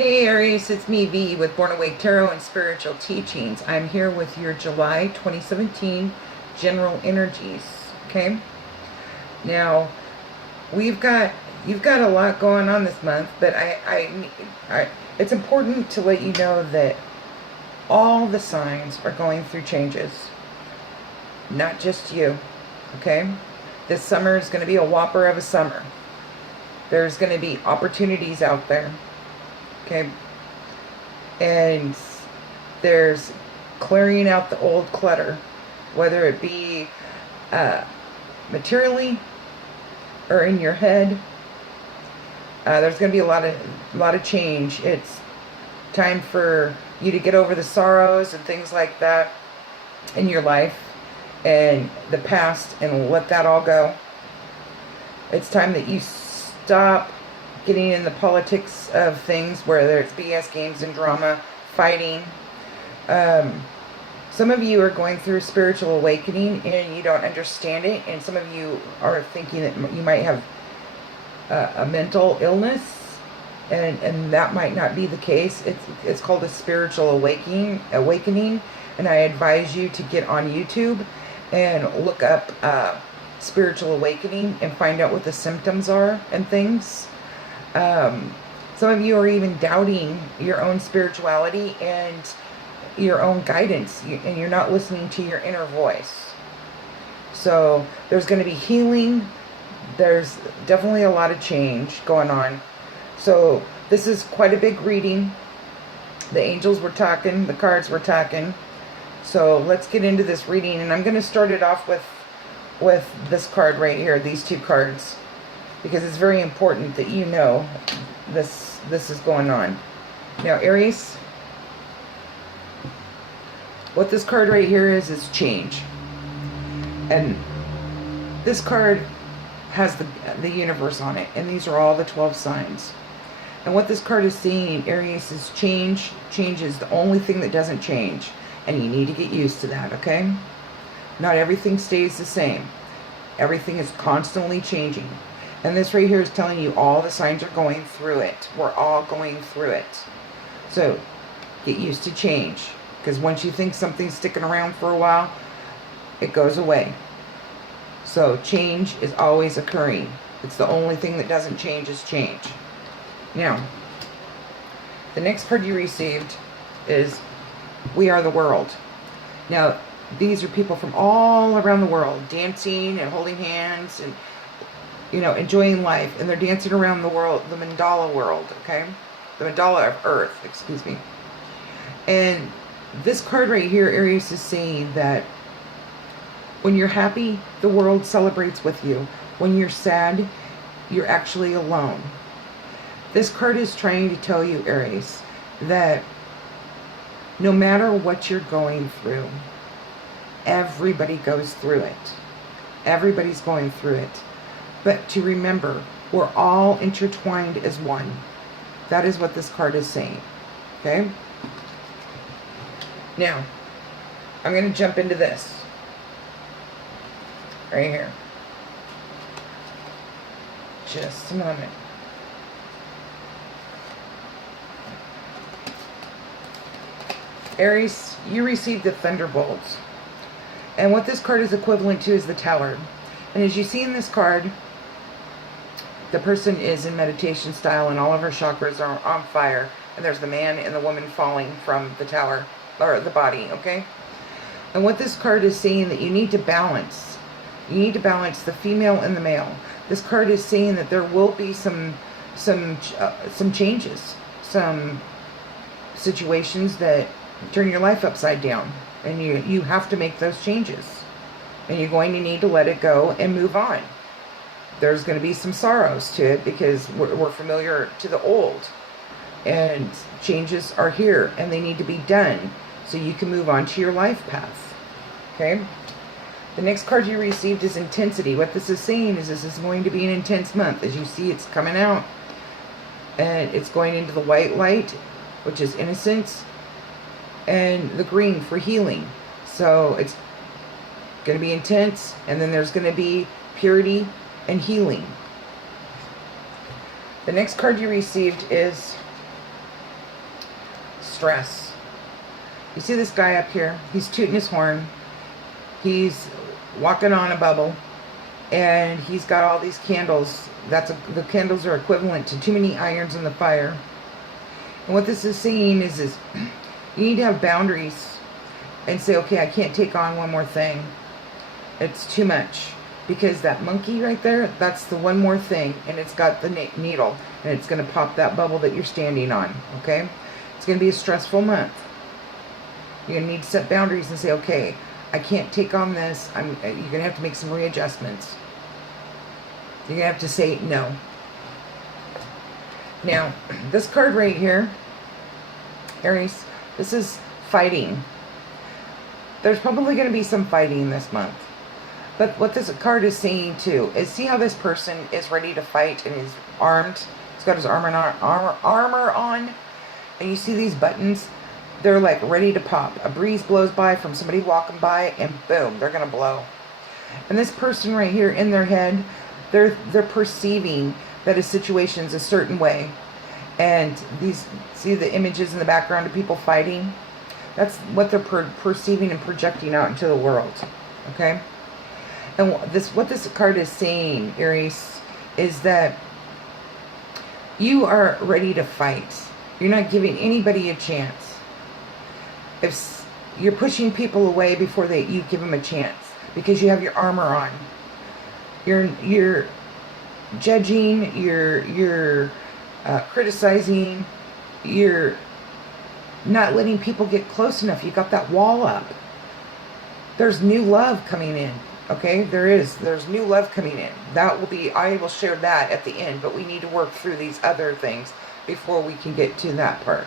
Hey Aries, it's me V with Born Awake Tarot and Spiritual Teachings. I'm here with your July 2017 general energies. Okay. Now, you've got a lot going on this month, but it's important to let you know that all the signs are going through changes, not just you. Okay. This summer is going to be a whopper of a summer. There's going to be opportunities out there. Okay, and there's clearing out the old clutter, whether it be materially or in your head. There's going to be a lot of change. It's time for you to get over the sorrows and things like that in your life and the past and let that all go. It's time that you stop getting in the politics of things, whether it's BS games and drama, fighting. Some of you are going through a spiritual awakening and you don't understand it, and some of you are thinking that you might have a mental illness, and that might not be the case. It's called a spiritual awakening, and I advise you to get on YouTube and look up spiritual awakening and find out what the symptoms are and things. Some of you are even doubting your own spirituality and your own guidance, and you're not listening to your inner voice. So there's going to be healing. There's definitely a lot of change going on. So this is quite a big reading. The angels were talking, the cards were talking. So let's get into this reading, and I'm going to start it off with this card right here, these two cards, because it's very important that you know this is going on. Now, Aries, what this card right here is change. And this card has the universe on it, and these are all the 12 signs. And what this card is saying, Aries, is change. Change is the only thing that doesn't change, and you need to get used to that, okay? Not everything stays the same. Everything is constantly changing. And this right here is telling you all the signs are going through it. We're all going through it. So get used to change. Because once you think something's sticking around for a while, it goes away. So change is always occurring. It's the only thing that doesn't change is change. Now, the next card you received is We Are the World. Now, these are people from all around the world dancing and holding hands and, you know, enjoying life, and they're dancing around the world, the mandala world, okay? The mandala of Earth, excuse me. And this card right here, Aries, is saying that when you're happy, the world celebrates with you. When you're sad, you're actually alone. This card is trying to tell you, Aries, that no matter what you're going through, everybody goes through it. Everybody's going through it. But to remember, we're all intertwined as one. That is what this card is saying. Okay? Now, I'm going to jump into this. Right here. Just a moment. Aries, you received the Thunderbolt. And what this card is equivalent to is the Tower. And as you see in this card, the person is in meditation style and all of her chakras are on fire. And there's the man and the woman falling from the tower, or the body, okay? And what this card is saying, that you need to balance. You need to balance the female and the male. This card is saying that there will be some changes, some situations that turn your life upside down. And you have to make those changes. And you're going to need to let it go and move on. There's going to be some sorrows to it because we're familiar to the old. And changes are here and they need to be done so you can move on to your life path. Okay? The next card you received is Intensity. What this is saying is this is going to be an intense month. As you see, it's coming out. And it's going into the white light, which is innocence. And the green for healing. So it's going to be intense, and then there's going to be purity and healing. The next card you received is stress. You see this guy up here? He's tooting his horn. He's walking on a bubble. And he's got all these candles. The candles are equivalent to too many irons in the fire. And what this is saying is you need to have boundaries and say, okay, I can't take on one more thing. It's too much. Because that monkey right there, that's the one more thing. And it's got the needle. And it's going to pop that bubble that you're standing on. Okay? It's going to be a stressful month. You're going to need to set boundaries and say, okay, I can't take on this. You're going to have to make some readjustments. You're going to have to say no. Now, this card right here, Aries, this is fighting. There's probably going to be some fighting this month. But what this card is saying too is, see how this person is ready to fight and is armed. He's got his armor on. And you see these buttons? They're like ready to pop. A breeze blows by from somebody walking by and boom, they're going to blow. And this person right here in their head, they're perceiving that a situation's a certain way. And these, see the images in the background of people fighting? That's what they're perceiving and projecting out into the world. Okay? And what this card is saying, Aries, is that you are ready to fight. You're not giving anybody a chance. If you're pushing people away before you give them a chance, because you have your armor on. You're judging, you're criticizing, you're not letting people get close enough. You got that wall up. There's new love coming in. Okay, there's new love coming in. I will share that at the end, but we need to work through these other things before we can get to that part.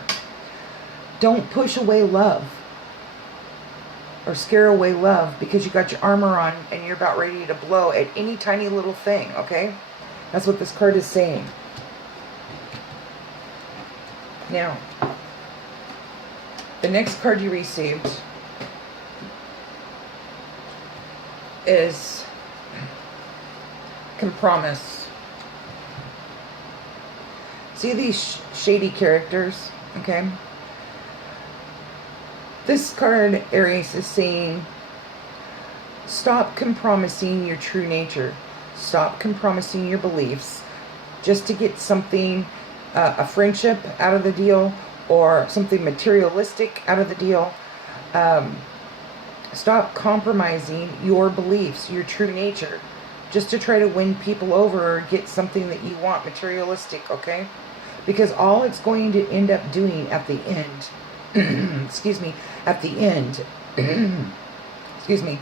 Don't push away love or scare away love because you got your armor on and you're about ready to blow at any tiny little thing, okay? That's what this card is saying. Now, the next card you received is compromise. See these shady characters, okay? This card, Aries, is saying stop compromising your true nature. Stop compromising your beliefs just to get something, a friendship out of the deal or something materialistic out of the deal. Stop compromising your beliefs, your true nature, just to try to win people over or get something that you want materialistic, okay? Because all it's going to end up doing at the end, excuse me, at the end, excuse me,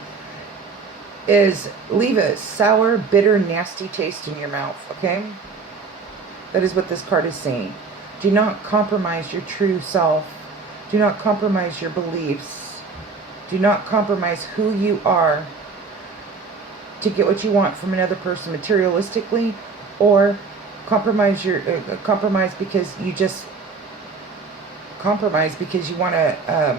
is leave a sour, bitter, nasty taste in your mouth, okay? That is what this card is saying. Do not compromise your true self. Do not compromise your beliefs. Do not compromise who you are to get what you want from another person materialistically, or compromise because you just compromise because you want to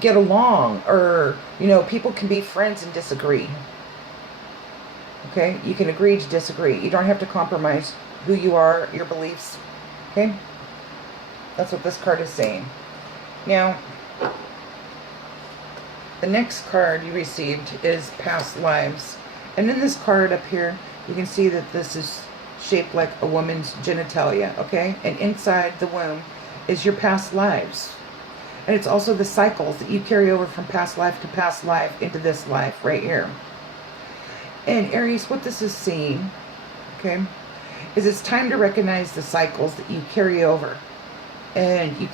get along, or people can be friends and disagree. Okay, you can agree to disagree. You don't have to compromise who you are, your beliefs. Okay. That's what this card is saying. Now, the next card you received is past lives. And in this card up here, you can see that this is shaped like a woman's genitalia, okay? And inside the womb is your past lives. And it's also the cycles that you carry over from past life to past life into this life right here. And Aries, what this is saying, okay, is it's time to recognize the cycles that you carry over. And you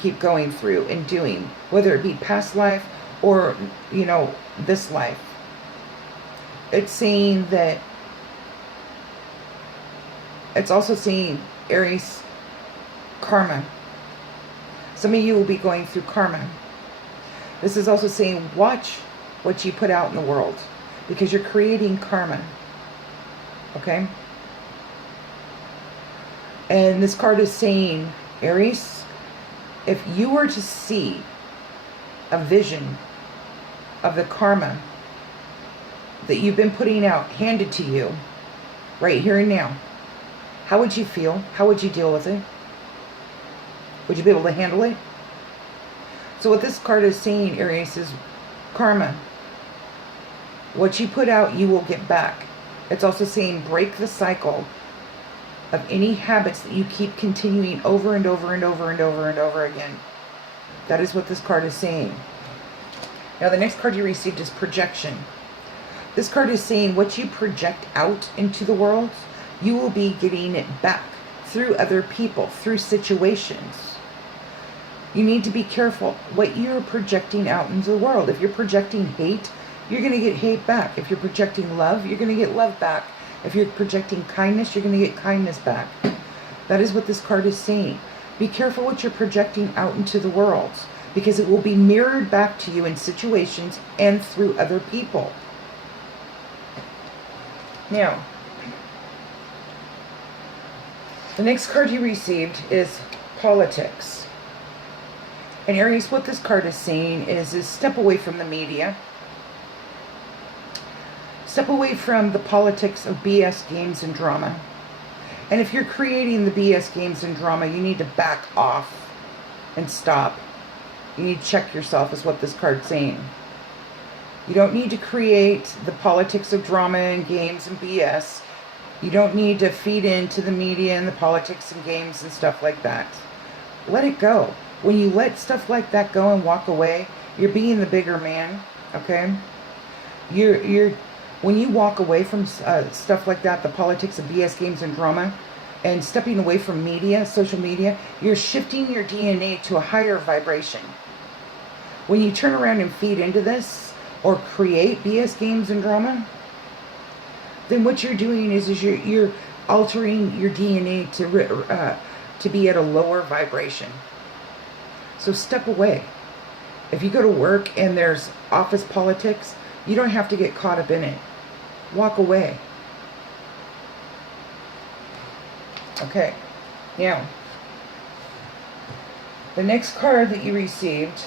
keep going through and doing, whether it be past life or this life. It's saying that, it's also saying, Aries, karma. Some of you will be going through karma. This is also saying watch what you put out in the world, because you're creating karma. Okay? And this card is saying, Aries, if you were to see a vision of the karma that you've been putting out, handed to you, right here and now, How would you feel? How would you deal with it? Would you be able to handle it? So what this card is saying, Aries, is karma. What you put out, you will get back. It's also saying break the cycle of any habits that you keep continuing over and over and over and over and over again. That is what this card is saying. Now the next card you received is projection. This card is saying what you project out into the world, you will be getting it back through other people, through situations. You need to be careful what you're projecting out into the world. If you're projecting hate, you're going to get hate back. If you're projecting love, you're going to get love back. If you're projecting kindness, you're going to get kindness back. That is what this card is saying. Be careful what you're projecting out into the world, because it will be mirrored back to you in situations and through other people. Now, the next card you received is politics. And Aries, what this card is saying is step away from the media. Step away from the politics of BS games and drama. And if you're creating the BS games and drama, you need to back off and stop. You need to check yourself, is what this card's saying. You don't need to create the politics of drama and games and BS. You don't need to feed into the media and the politics and games and stuff like that. Let it go. When you let stuff like that go and walk away, you're being the bigger man, okay? When you walk away from stuff like that, the politics of BS games and drama, and stepping away from media, social media, you're shifting your DNA to a higher vibration. When you turn around and feed into this, or create BS games and drama, then what you're doing is you're altering your DNA to be at a lower vibration. So step away. If you go to work and there's office politics, you don't have to get caught up in it. Walk away. Okay. Now, the next card that you received,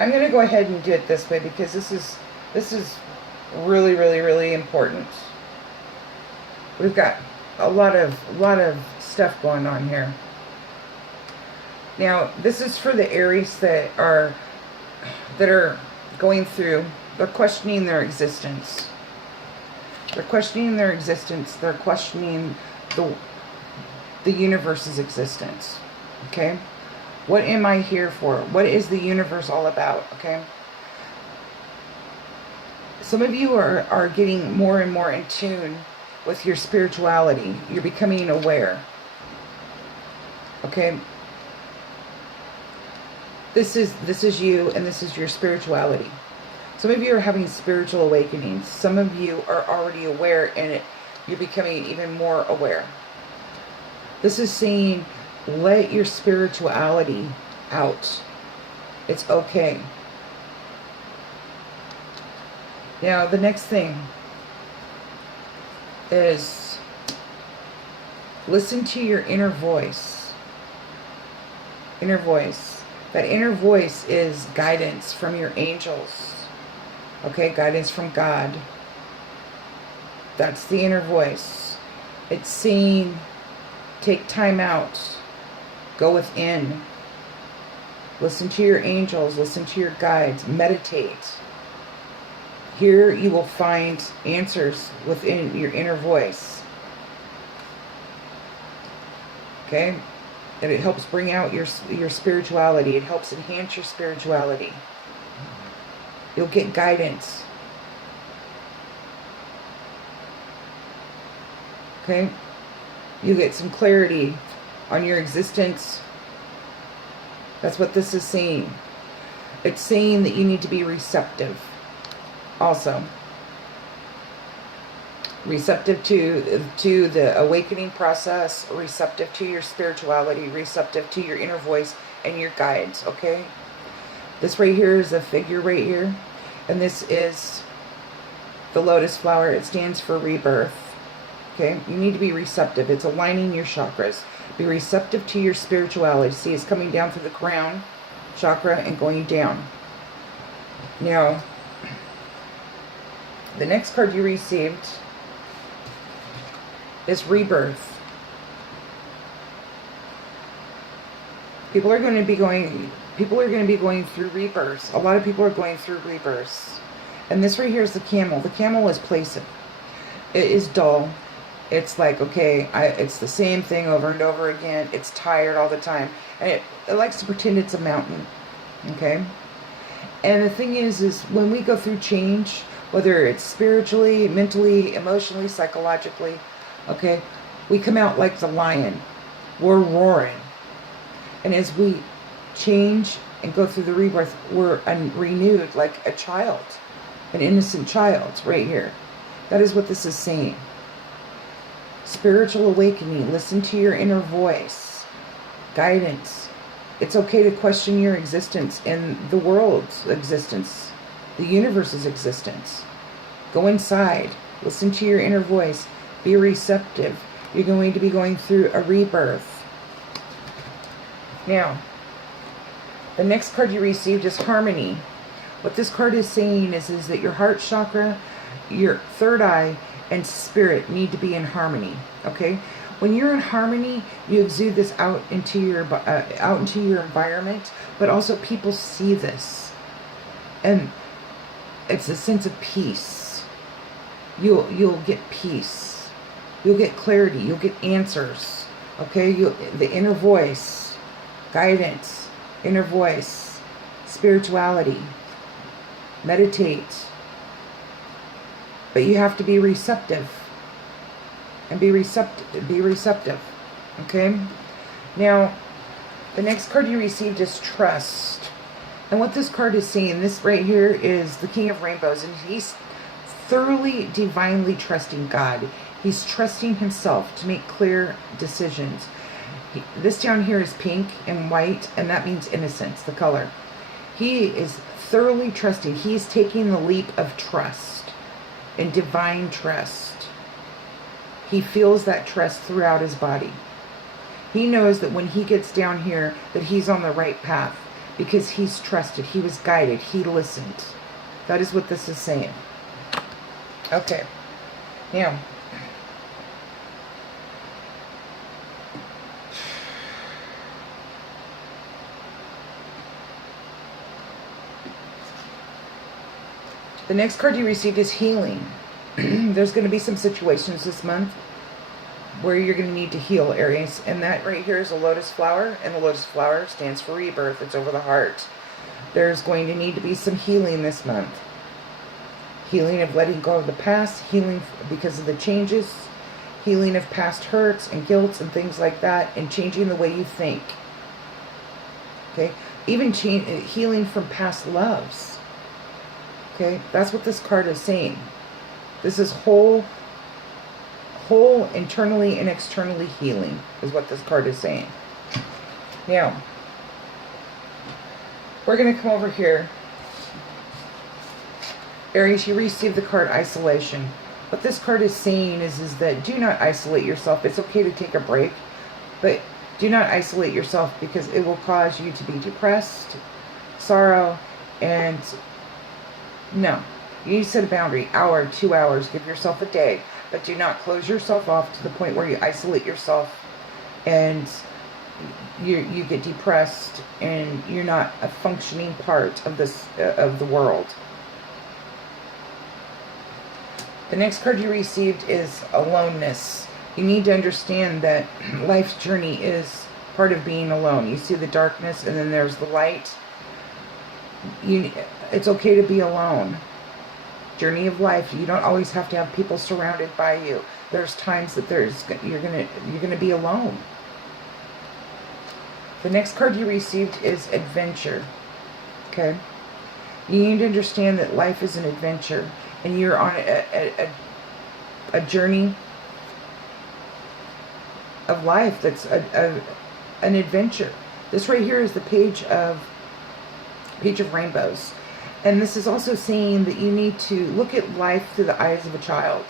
I'm going to go ahead and do it this way because this is really, really, really important. We've got a lot of stuff going on here. Now, this is for the Aries that are going through, they're questioning their existence. They're questioning their existence. They're questioning the universe's existence. Okay? What am I here for? What is the universe all about? Okay? Some of you are getting more and more in tune with your spirituality. You're becoming aware. Okay? This is you, and this is your spirituality. Some of you are having spiritual awakenings. Some of you are already aware, and you're becoming even more aware. This is saying, let your spirituality out. It's okay. Now, the next thing is listen to your inner voice. Inner voice. That inner voice is guidance from your angels. Okay, guidance from God. That's the inner voice. It's saying, take time out. Go within. Listen to your angels. Listen to your guides. Meditate. Here you will find answers within your inner voice. Okay? And it helps bring out your spirituality. It helps enhance your spirituality. You'll get guidance. Okay? You get some clarity on your existence. That's what this is saying. It's saying that you need to be receptive. Also. Receptive to the awakening process, receptive to your spirituality, receptive to your inner voice and your guides, okay? This right here is a figure right here, and this is the lotus flower. It stands for rebirth, okay? You need to be receptive. It's aligning your chakras. Be receptive to your spirituality. See, it's coming down through the crown chakra and going down. Now, the next card you received is rebirth. People are going to be going through rebirths. A lot of people are going through rebirths. And this right here is the camel. The camel is placid. It is dull. It's like, okay, it's the same thing over and over again. It's tired all the time. And it likes to pretend it's a mountain. Okay? And the thing is when we go through change, whether it's spiritually, mentally, emotionally, psychologically, okay, we come out like the lion. We're roaring. And as we change and go through the rebirth, we're renewed like a child, an innocent child right here. That is what this is saying. Spiritual awakening. Listen to your inner voice. Guidance. It's okay to question your existence and the world's existence, the universe's existence. Go inside. Listen to your inner voice. Be receptive. You're going to be going through a rebirth. Now, the next card you received is harmony. What this card is saying is that your heart chakra, your third eye, and spirit need to be in harmony. Okay? When you're in harmony, you exude this out into your environment, but also people see this, and it's a sense of peace. You'll get peace. You'll get clarity. You'll get answers. Okay? The inner voice. Guidance, inner voice, spirituality, meditate. But you have to be receptive. And be receptive. Okay? Now, the next card you received is trust. And what this card is saying, this right here is the King of Rainbows. And he's thoroughly, divinely trusting God. He's trusting himself to make clear decisions. This down here is pink and white, and that means innocence, the color. He is thoroughly trusting. He's taking the leap of trust and divine trust. He feels that trust throughout his body. He knows that when he gets down here that he's on the right path because he's trusted. He was guided. He listened. That is what this is saying. Okay. Now, the next card you received is healing. There's going to be some situations this month where you're going to need to heal, Aries. And that right here is a lotus flower. And the lotus flower stands for rebirth. It's over the heart. There's going to need to be some healing this month. Healing of letting go of the past. Healing because of the changes. Healing of past hurts and guilt and things like that. And changing the way you think. Okay? Even healing from past loves. Okay, that's what this card is saying. This is whole internally and externally healing is what this card is saying. Now, we're going to come over here. Aries, you received the card isolation. What this card is saying is that do not isolate yourself. It's okay to take a break, but do not isolate yourself because it will cause you to be depressed, sorrow, and no, you need to set a boundary. Hour, 2 hours, give yourself a day. But do not close yourself off to the point where you isolate yourself and you get depressed and you're not a functioning part of the world. The next card you received is aloneness. You need to understand that life's journey is part of being alone. You see the darkness and then there's the light. It's okay to be alone. Journey of life. You don't always have to have people surrounded by you. There's times that you're gonna be alone. The next card you received is adventure. Okay? You need to understand that life is an adventure and you're on a journey of life that's an adventure. This right here is the page of rainbows. And this is also saying that you need to look at life through the eyes of a child.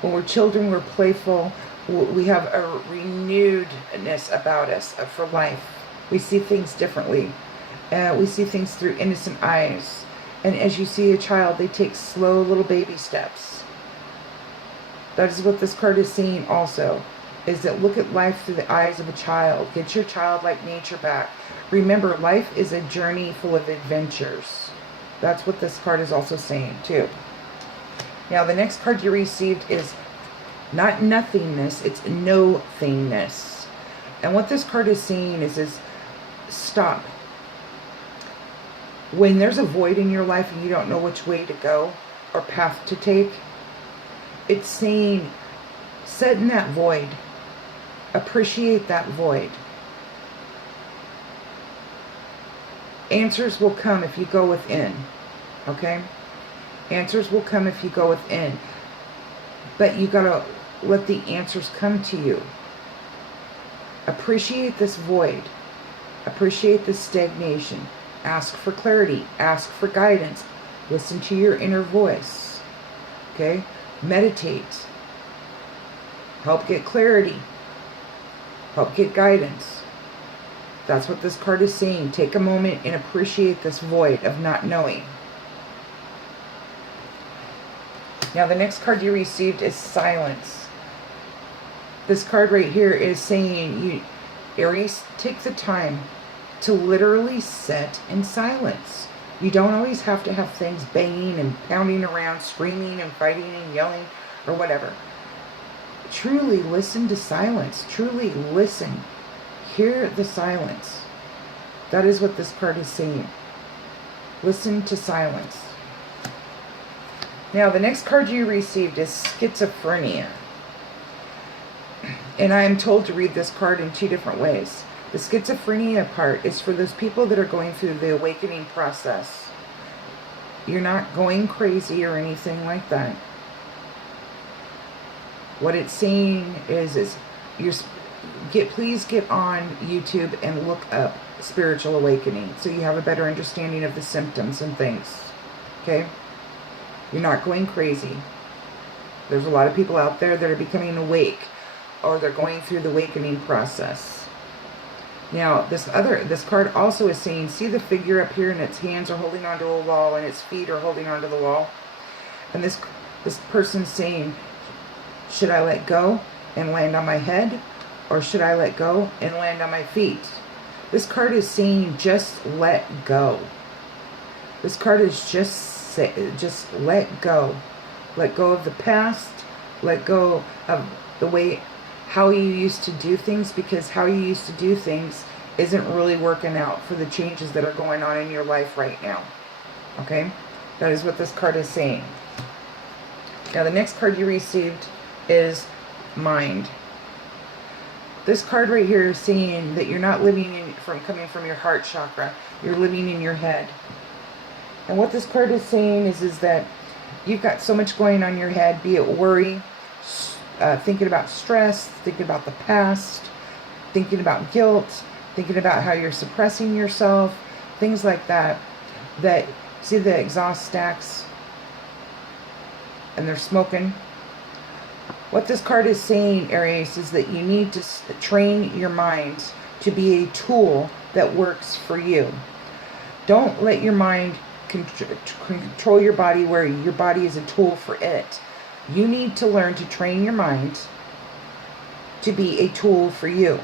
When we're children, we're playful. We have a renewedness about us for life. We see things differently. We see things through innocent eyes. And as you see a child, they take slow little baby steps. That is what this card is saying also, is that look at life through the eyes of a child. Get your childlike nature back. Remember, life is a journey full of adventures. That's what this card is also saying too. Now, the next card you received is not nothingness, it's no thingness. And what this card is saying is stop. When there's a void in your life and you don't know which way to go or path to take, it's saying, sit in that void. Appreciate that void. Answers will come if you go within. Okay? Answers will come if you go within. But you gotta let the answers come to you. Appreciate this void. Appreciate this stagnation. Ask for clarity. Ask for guidance. Listen to your inner voice. Okay? Meditate. Help get clarity. Help get guidance. That's what this card is saying. Take a moment and appreciate this void of not knowing. Now, the next card you received is silence. This card right here is saying, Aries, take the time to literally sit in silence. You don't always have to have things banging and pounding around, screaming and fighting and yelling or whatever. Truly listen to silence. Truly listen. Hear the silence. That is what this card is saying. Listen to silence. Now, the next card you received is schizophrenia. And I am told to read this card in two different ways. The schizophrenia part is for those people that are going through the awakening process. You're not going crazy or anything like that. What it's saying is please get on YouTube and look up spiritual awakening so you have a better understanding of the symptoms and things. Okay? You're not going crazy. There's a lot of people out there that are becoming awake, or they're going through the awakening process. Now, this card also is saying, see the figure up here, and its hands are holding onto a wall and its feet are holding onto the wall. And this person's saying, should I let go and land on my head, or should I let go and land on my feet? This card is saying, just let go. This card is just let go. Let go of the past. Let go of the way how you used to do things, because how you used to do things isn't really working out for the changes that are going on in your life right now. Okay? That is what this card is saying. Now, the next card you received is mind. This card right here is saying that you're not living coming from your heart chakra. You're living in your head. And what this card is saying is that you've got so much going on in your head, be it worry, thinking about stress, thinking about the past, thinking about guilt, thinking about how you're suppressing yourself, things like that. That, see the exhaust stacks? And they're smoking. What this card is saying, Aries, is that you need to train your mind to be a tool that works for you. Don't let your mind control your body where your body is a tool for it. You need to learn to train your mind to be a tool for you.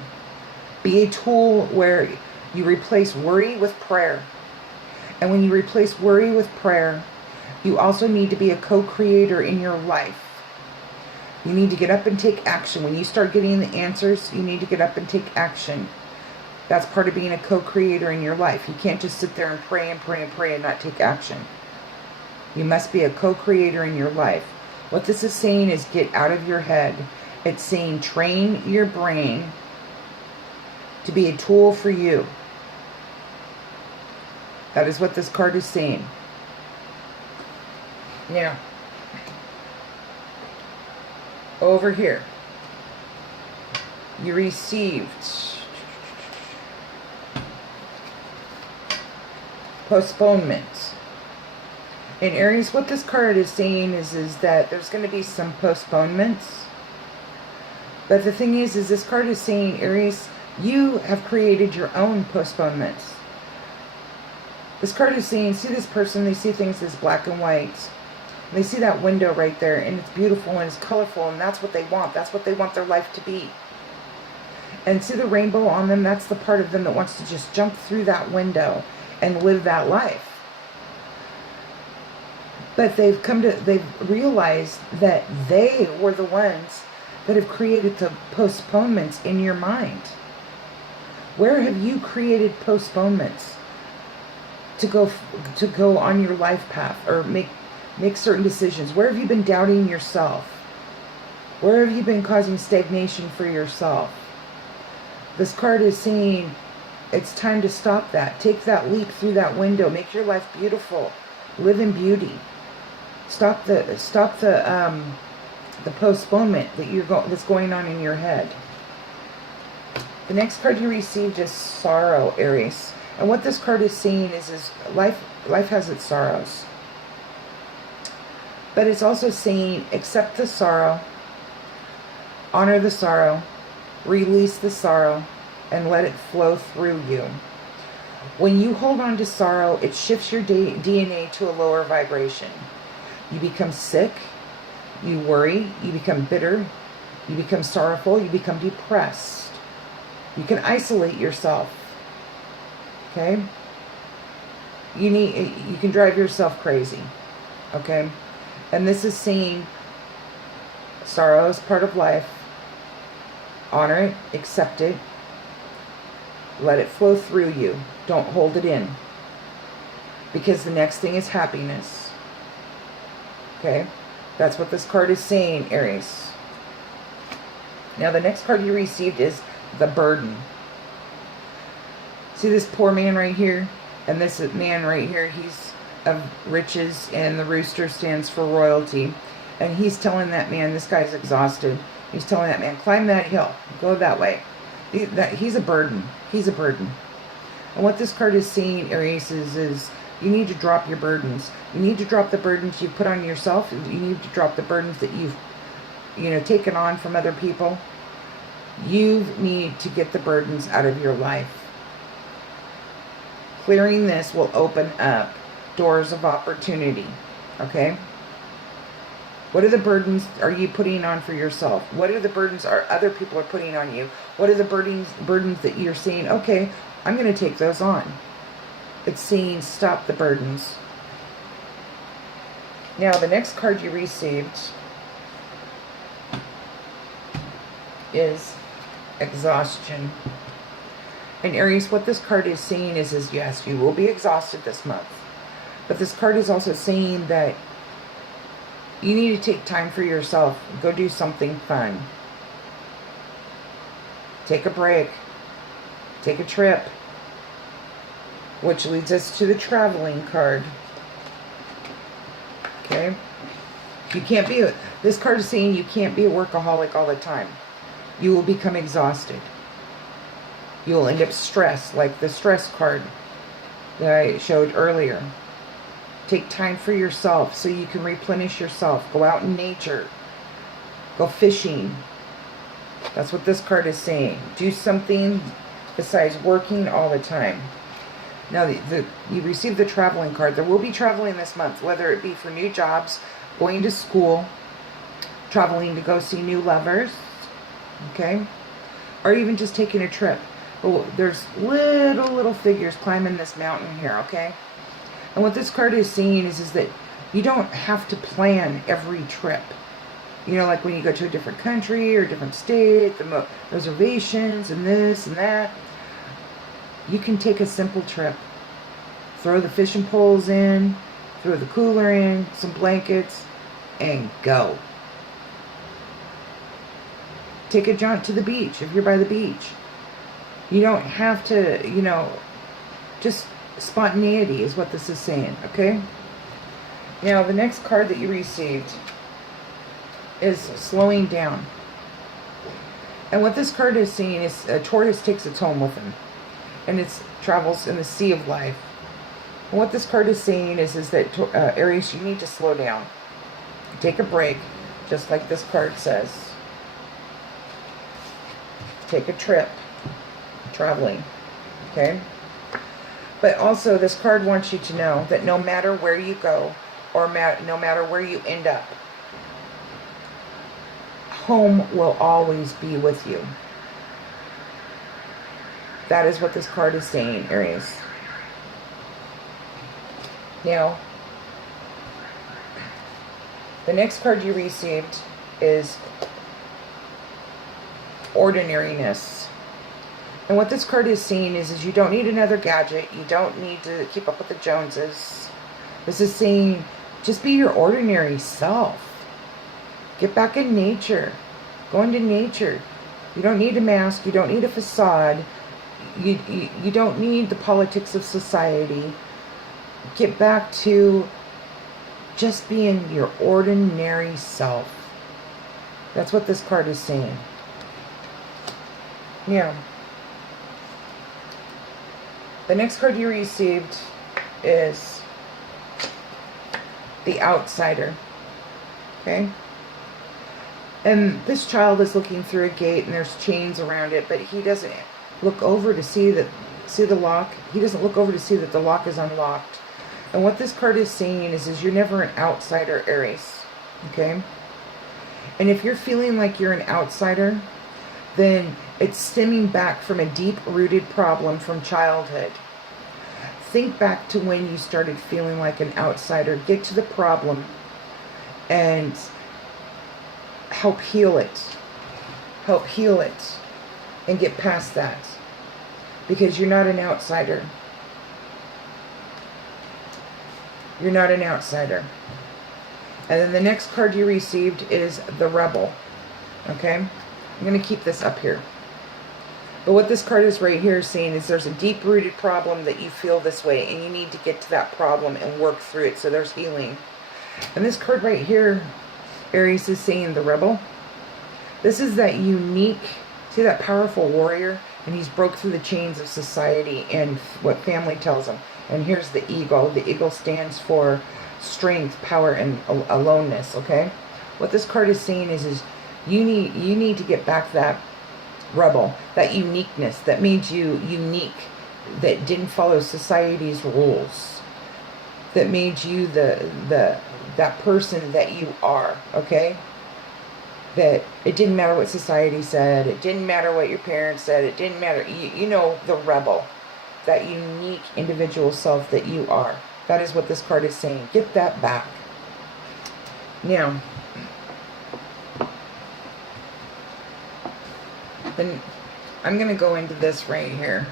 Be a tool where you replace worry with prayer. And when you replace worry with prayer, you also need to be a co-creator in your life. You need to get up and take action. When you start getting the answers, you need to get up and take action. That's part of being a co-creator in your life. You can't just sit there and pray and pray and pray and not take action. You must be a co-creator in your life. What this is saying is get out of your head. It's saying train your brain to be a tool for you. That is what this card is saying. Now, over here, you received postponement. In Aries, what this card is saying is that there's going to be some postponements. But the thing is this card is saying, Aries, you have created your own postponements. This card is saying, see this person, they see things as black and white. And they see that window right there, and it's beautiful and it's colorful, and that's what they want. That's what they want their life to be. And see the rainbow on them? That's the part of them that wants to just jump through that window and live that life. But they've realized that they were the ones that have created the postponements in your mind. Where have you created postponements to go on your life path or make certain decisions? Where have you been doubting yourself? Where have you been causing stagnation for yourself? This card is saying it's time to stop that. Take that leap through that window. Make your life beautiful. Live in beauty. Stop the postponement that's going on in your head. The next card you received is Sorrow, Aries. And what this card is saying is life has its sorrows. But it's also saying accept the sorrow, honor the sorrow, release the sorrow, and let it flow through you. When you hold on to sorrow, it shifts your DNA to a lower vibration. You become sick, you worry, you become bitter, you become sorrowful, you become depressed. You can isolate yourself. Okay? You can drive yourself crazy. Okay? And this is saying sorrow is part of life. Honor it, accept it. Let it flow through you. Don't hold it in. Because the next thing is happiness. Okay? That's what this card is saying, Aries. Now the next card you received is the burden. See this poor man right here? And this man right here, he's of riches, and the rooster stands for royalty. And he's telling that man, this guy's exhausted. He's telling that man, climb that hill. Go that way. He's a burden. He's a burden. And what this card is saying, Aries, is you need to drop your burdens. You need to drop the burdens you put on yourself. You need to drop the burdens that you've, taken on from other people. You need to get the burdens out of your life. Clearing this will open up doors of opportunity. Okay? What are the burdens are you putting on for yourself? What are the burdens other people are putting on you? What are the burdens that you're saying, okay, I'm going to take those on? It's saying stop the burdens. Now, the next card you received is exhaustion. And Aries, what this card is saying is yes, you will be exhausted this month. But this card is also saying that you need to take time for yourself. Go do something fun. Take a break. Take a trip. Which leads us to the traveling card. Okay? This card is saying you can't be a workaholic all the time. You will become exhausted. You will end up stressed, like the stress card that I showed earlier. Take time for yourself so you can replenish yourself. Go out in nature. Go fishing. That's what this card is saying. Do something besides working all the time. Now, you received the traveling card. There will be traveling this month, whether it be for new jobs, going to school, traveling to go see new lovers, okay? Or even just taking a trip. But there's little figures climbing this mountain here, okay? And what this card is saying is that you don't have to plan every trip. Like when you go to a different country or a different state, the reservations and this and that. You can take a simple trip. Throw the fishing poles in, throw the cooler in, some blankets, and go. Take a jaunt to the beach if you're by the beach. You don't have to, just spontaneity is what this is saying, okay? Now, the next card that you received is slowing down. And what this card is saying is a tortoise takes its home with him. And it travels in the sea of life. And what this card is saying is that, Aries, you need to slow down. Take a break, just like this card says. Take a trip. Traveling. Okay? But also, this card wants you to know that no matter where you go or no matter where you end up, home will always be with you. That is what this card is saying, Aries. Now, the next card you received is ordinariness. And what this card is saying is you don't need another gadget. You don't need to keep up with the Joneses. This is saying just be your ordinary self. Get back in nature. Go into nature. You don't need a mask. You don't need a facade. You don't need the politics of society. Get back to just being your ordinary self. That's what this card is saying. Now, the next card you received is the outsider. Okay? And this child is looking through a gate and there's chains around it, but he doesn't look over to see the lock. He doesn't look over to see that the lock is unlocked. And what this card is saying is you're never an outsider, Aries. Okay? And if you're feeling like you're an outsider, then it's stemming back from a deep-rooted problem from childhood. Think back to when you started feeling like an outsider. Get to the problem and help heal it. Help heal it and get past that. Because you're not an outsider. You're not an outsider. And then the next card you received is the Rebel. Okay? I'm going to keep this up here. But what this card is right here saying is there's a deep-rooted problem that you feel this way, and you need to get to that problem and work through it, so there's healing. And this card right here, Aries, is saying the Rebel. This is that unique, see that powerful warrior? And he's broke through the chains of society and what family tells him. And here's the eagle. The eagle stands for strength, power, and aloneness, okay? What this card is saying is you need to get back that Rebel, that uniqueness that made you unique, that didn't follow society's rules, that made you that person that you are, okay? That it didn't matter what society said, it didn't matter what your parents said, it didn't matter, you know, the Rebel, that unique individual self that you are. That is what this card is saying. Get that back. Now, then I'm going to go into this right here.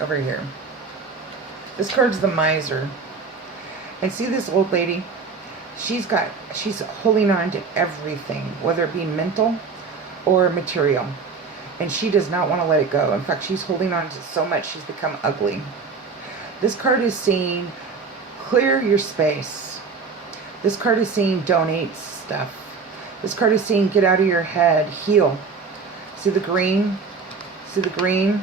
Over here. This card's the Miser. And see this old lady? She's holding on to everything, whether it be mental or material. And she does not want to let it go. In fact, she's holding on to so much she's become ugly. This card is saying, clear your space. This card is saying, donate stuff. This card is saying, get out of your head, heal. See the green? See the green?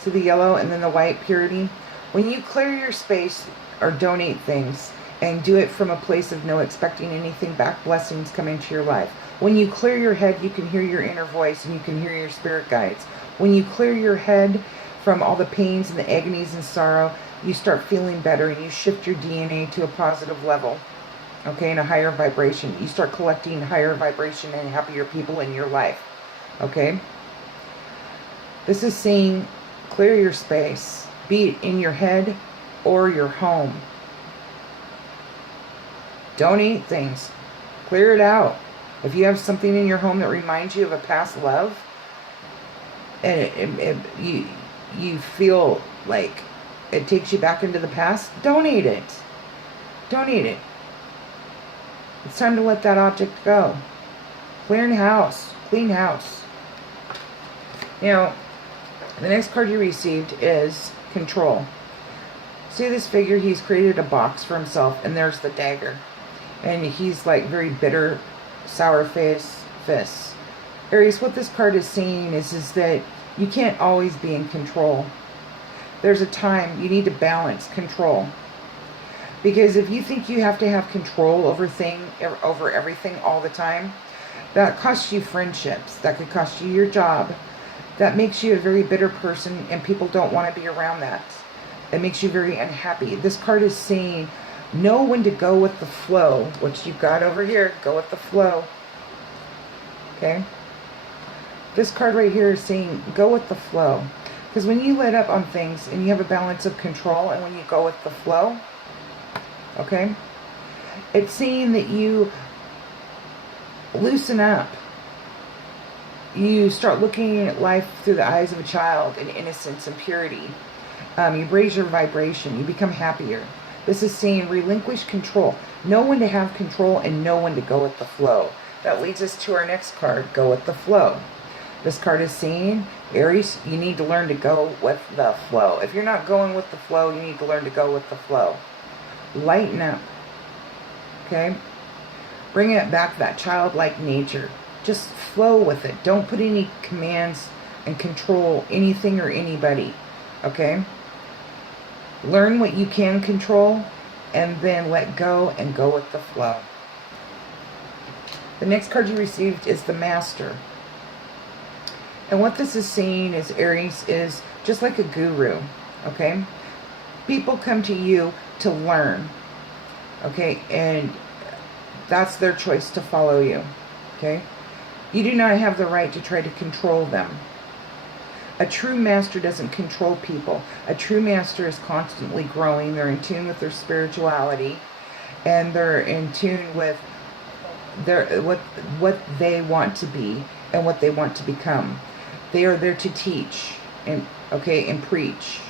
See the yellow and then the white, purity? When you clear your space or donate things and do it from a place of no expecting anything back, blessings come into your life. When you clear your head, you can hear your inner voice and you can hear your spirit guides. When you clear your head from all the pains and the agonies and sorrow, you start feeling better and you shift your DNA to a positive level. Okay, in a higher vibration. You start collecting higher vibration and happier people in your life. Okay? This is saying, clear your space. Be it in your head or your home. Donate things. Clear it out. If you have something in your home that reminds you of a past love, and you feel like it takes you back into the past, donate it. Donate it. It's time to let that object go. Clear house. Clean house. Now, the next card you received is Control. See this figure? He's created a box for himself, and there's the dagger. And he's like very bitter, sour face. Aries, what this card is saying is that you can't always be in control. There's a time you need to balance control. Because if you think you have to have control over everything all the time, that costs you friendships. That could cost you your job. That makes you a very bitter person, and people don't want to be around that. It makes you very unhappy. This card is saying, Know when to go with the flow. What you've got over here, go with the flow. Okay? This card right here is saying go with the flow. Because when you let up on things and you have a balance of control, and when you go with the flow, okay, it's saying that you loosen up. You start looking at life through the eyes of a child in innocence and purity. You raise your vibration. You become happier. This is saying relinquish control. Know when to have control and know when to go with the flow. That leads us to our next card, go with the flow. This card is saying, Aries, you need to learn to go with the flow. If you're not going with the flow, you need to learn to go with the flow. Lighten up. Okay? Bring it back to that childlike nature. Just flow with it. Don't put any commands and control anything or anybody. Okay? Learn what you can control and then let go and go with the flow. The next card you received is the Master. And what this is saying is, Aries, is just like a guru. Okay? People come to you to learn. Okay? And that's their choice to follow you. Okay? You do not have the right to try to control them. A true master doesn't control people. A true master is constantly growing. They're in tune with their spirituality, and they're in tune with their what they want to be and what they want to become. They are there to teach and preach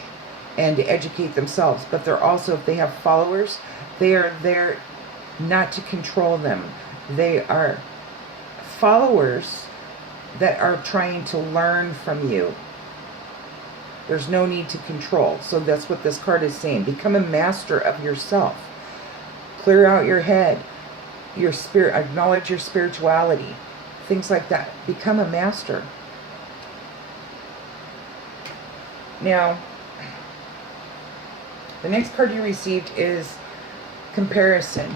and to educate themselves. But they're also, if they have followers, they are there not to control them. They are followers that are trying to learn from you. There's no need to control. So that's what this card is saying. Become a master of yourself. Clear out your head, your spirit, acknowledge your spirituality, things like that. Become a master. Now, the next card you received is comparison.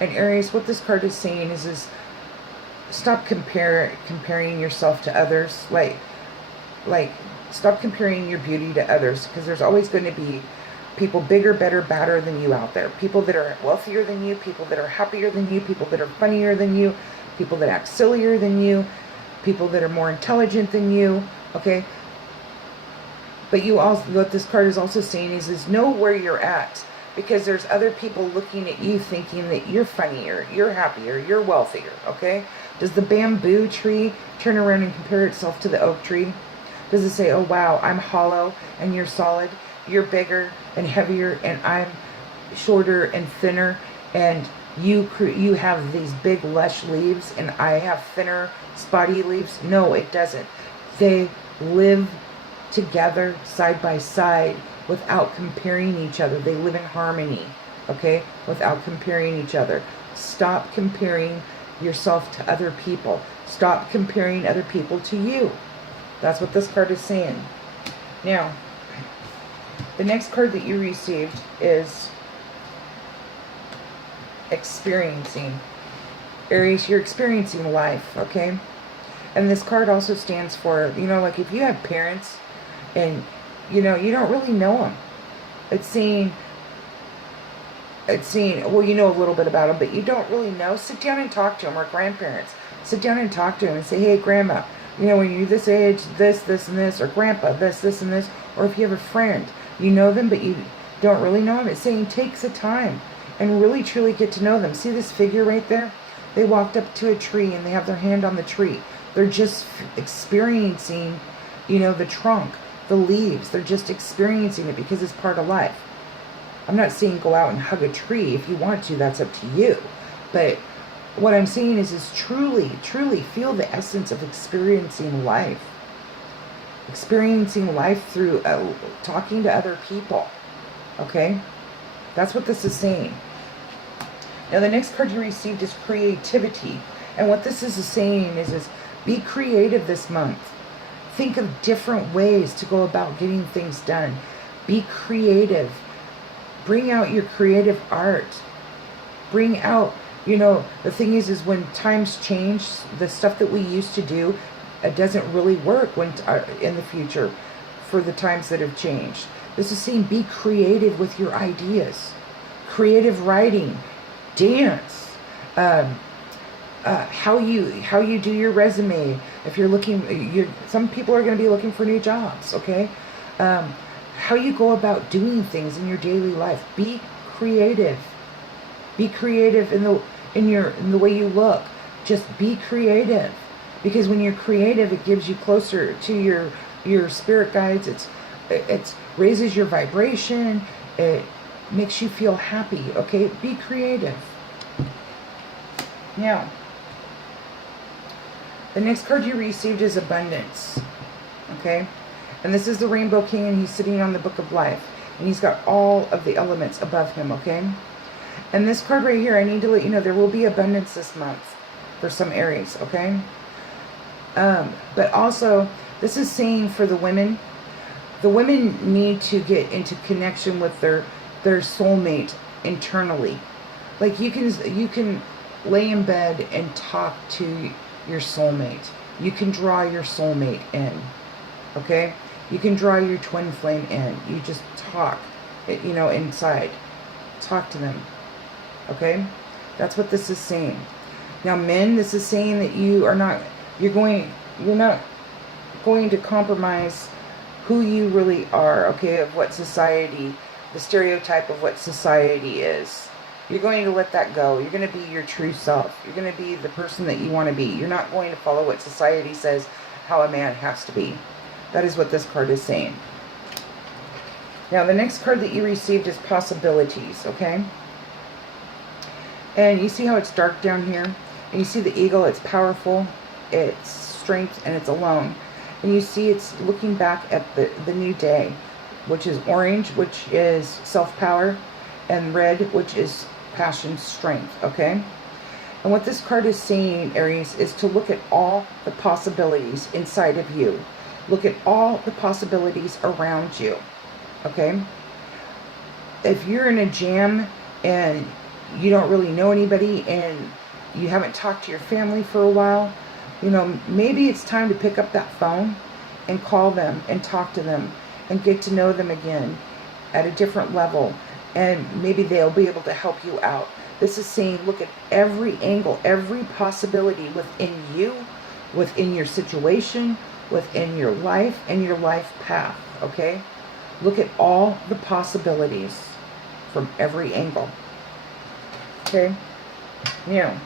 And Aries, what this card is saying is stop comparing yourself to others. Like stop comparing your beauty to others, because there's always going to be people bigger, better, badder than you out there. People that are wealthier than you, people that are happier than you, people that are funnier than you, people that act sillier than you, people that are more intelligent than you. Okay? But you also, what this card is also saying is know where you're at, because there's other people looking at you thinking that you're funnier, you're happier, you're wealthier. Okay? Does the bamboo tree turn around and compare itself to the oak tree? Does it say, oh wow, I'm hollow and you're solid, you're bigger and heavier and I'm shorter and thinner, and you have these big lush leaves and I have thinner spotty leaves? No, it doesn't. They live together side by side without comparing each other. They live in harmony, okay, without comparing each other. Stop comparing yourself to other people. Stop comparing other people to you. That's what this card is saying. Now, the next card that you received is experiencing. Aries, you're experiencing life, okay? And this card also stands for, like if you have parents and, you don't really know them. It's saying, well, you know a little bit about them, but you don't really know. Sit down and talk to them, or grandparents. Sit down and talk to them and say, hey, grandma, when you're this age, this, and this, or grandpa, this, and this. Or if you have a friend, you know them, but you don't really know them. It's saying take the time and really, truly get to know them. See this figure right there? They walked up to a tree and they have their hand on the tree. They're just experiencing, the trunk, the leaves. They're just experiencing it because it's part of life. I'm not saying go out and hug a tree. If you want to, that's up to you. But what I'm saying is truly, truly feel the essence of experiencing life. Experiencing life through talking to other people. Okay? That's what this is saying. Now the next card you received is creativity. And what this is saying is be creative this month. Think of different ways to go about getting things done. Be creative. Bring out your creative art. Bring out, the thing is when times change, the stuff that we used to do, it doesn't really work in the future for the times that have changed. This is saying be creative with your ideas. creative writing, dance, how you do your resume. If you're looking, some people are going to be looking for new jobs, okay? How you go about doing things in your daily life. Be creative. Be creative in the way you look. Just be creative, because when you're creative, it gives you closer to your spirit guides. It raises your vibration. It makes you feel happy. Okay, be creative. Now, the next card you received is abundance. Okay, and this is the Rainbow King, and he's sitting on the Book of Life, and he's got all of the elements above him. Okay, and this card right here, I need to let you know there will be abundance this month for some Aries. Okay, but also this is saying for the women need to get into connection with their soulmate internally. Like you can lay in bed and talk to your soulmate. You can draw your soulmate in. Okay, you can draw your twin flame in. You just talk, inside. Talk to them. Okay, that's what this is saying. Now, men, this is saying that you're not going to compromise who you really are. Okay, of what society, the stereotype of what society is. You're going to let that go. You're going to be your true self. You're going to be the person that you want to be. You're not going to follow what society says how a man has to be. That is what this card is saying. Now, the next card that you received is possibilities, okay? And you see how it's dark down here? And you see the eagle, it's powerful, it's strength, and it's alone. And you see it's looking back at the new day, which is orange, which is self-power, and red, which is passion, strength, okay? And what this card is saying, Aries, is to look at all the possibilities inside of you. Look at all the possibilities around you, okay? If you're in a jam and you don't really know anybody and you haven't talked to your family for a while, maybe it's time to pick up that phone and call them and talk to them and get to know them again at a different level, and maybe they'll be able to help you out. This is saying look at every angle, every possibility within you, within your situation, within your life and your life path, okay? Look at all the possibilities from every angle, okay? Now,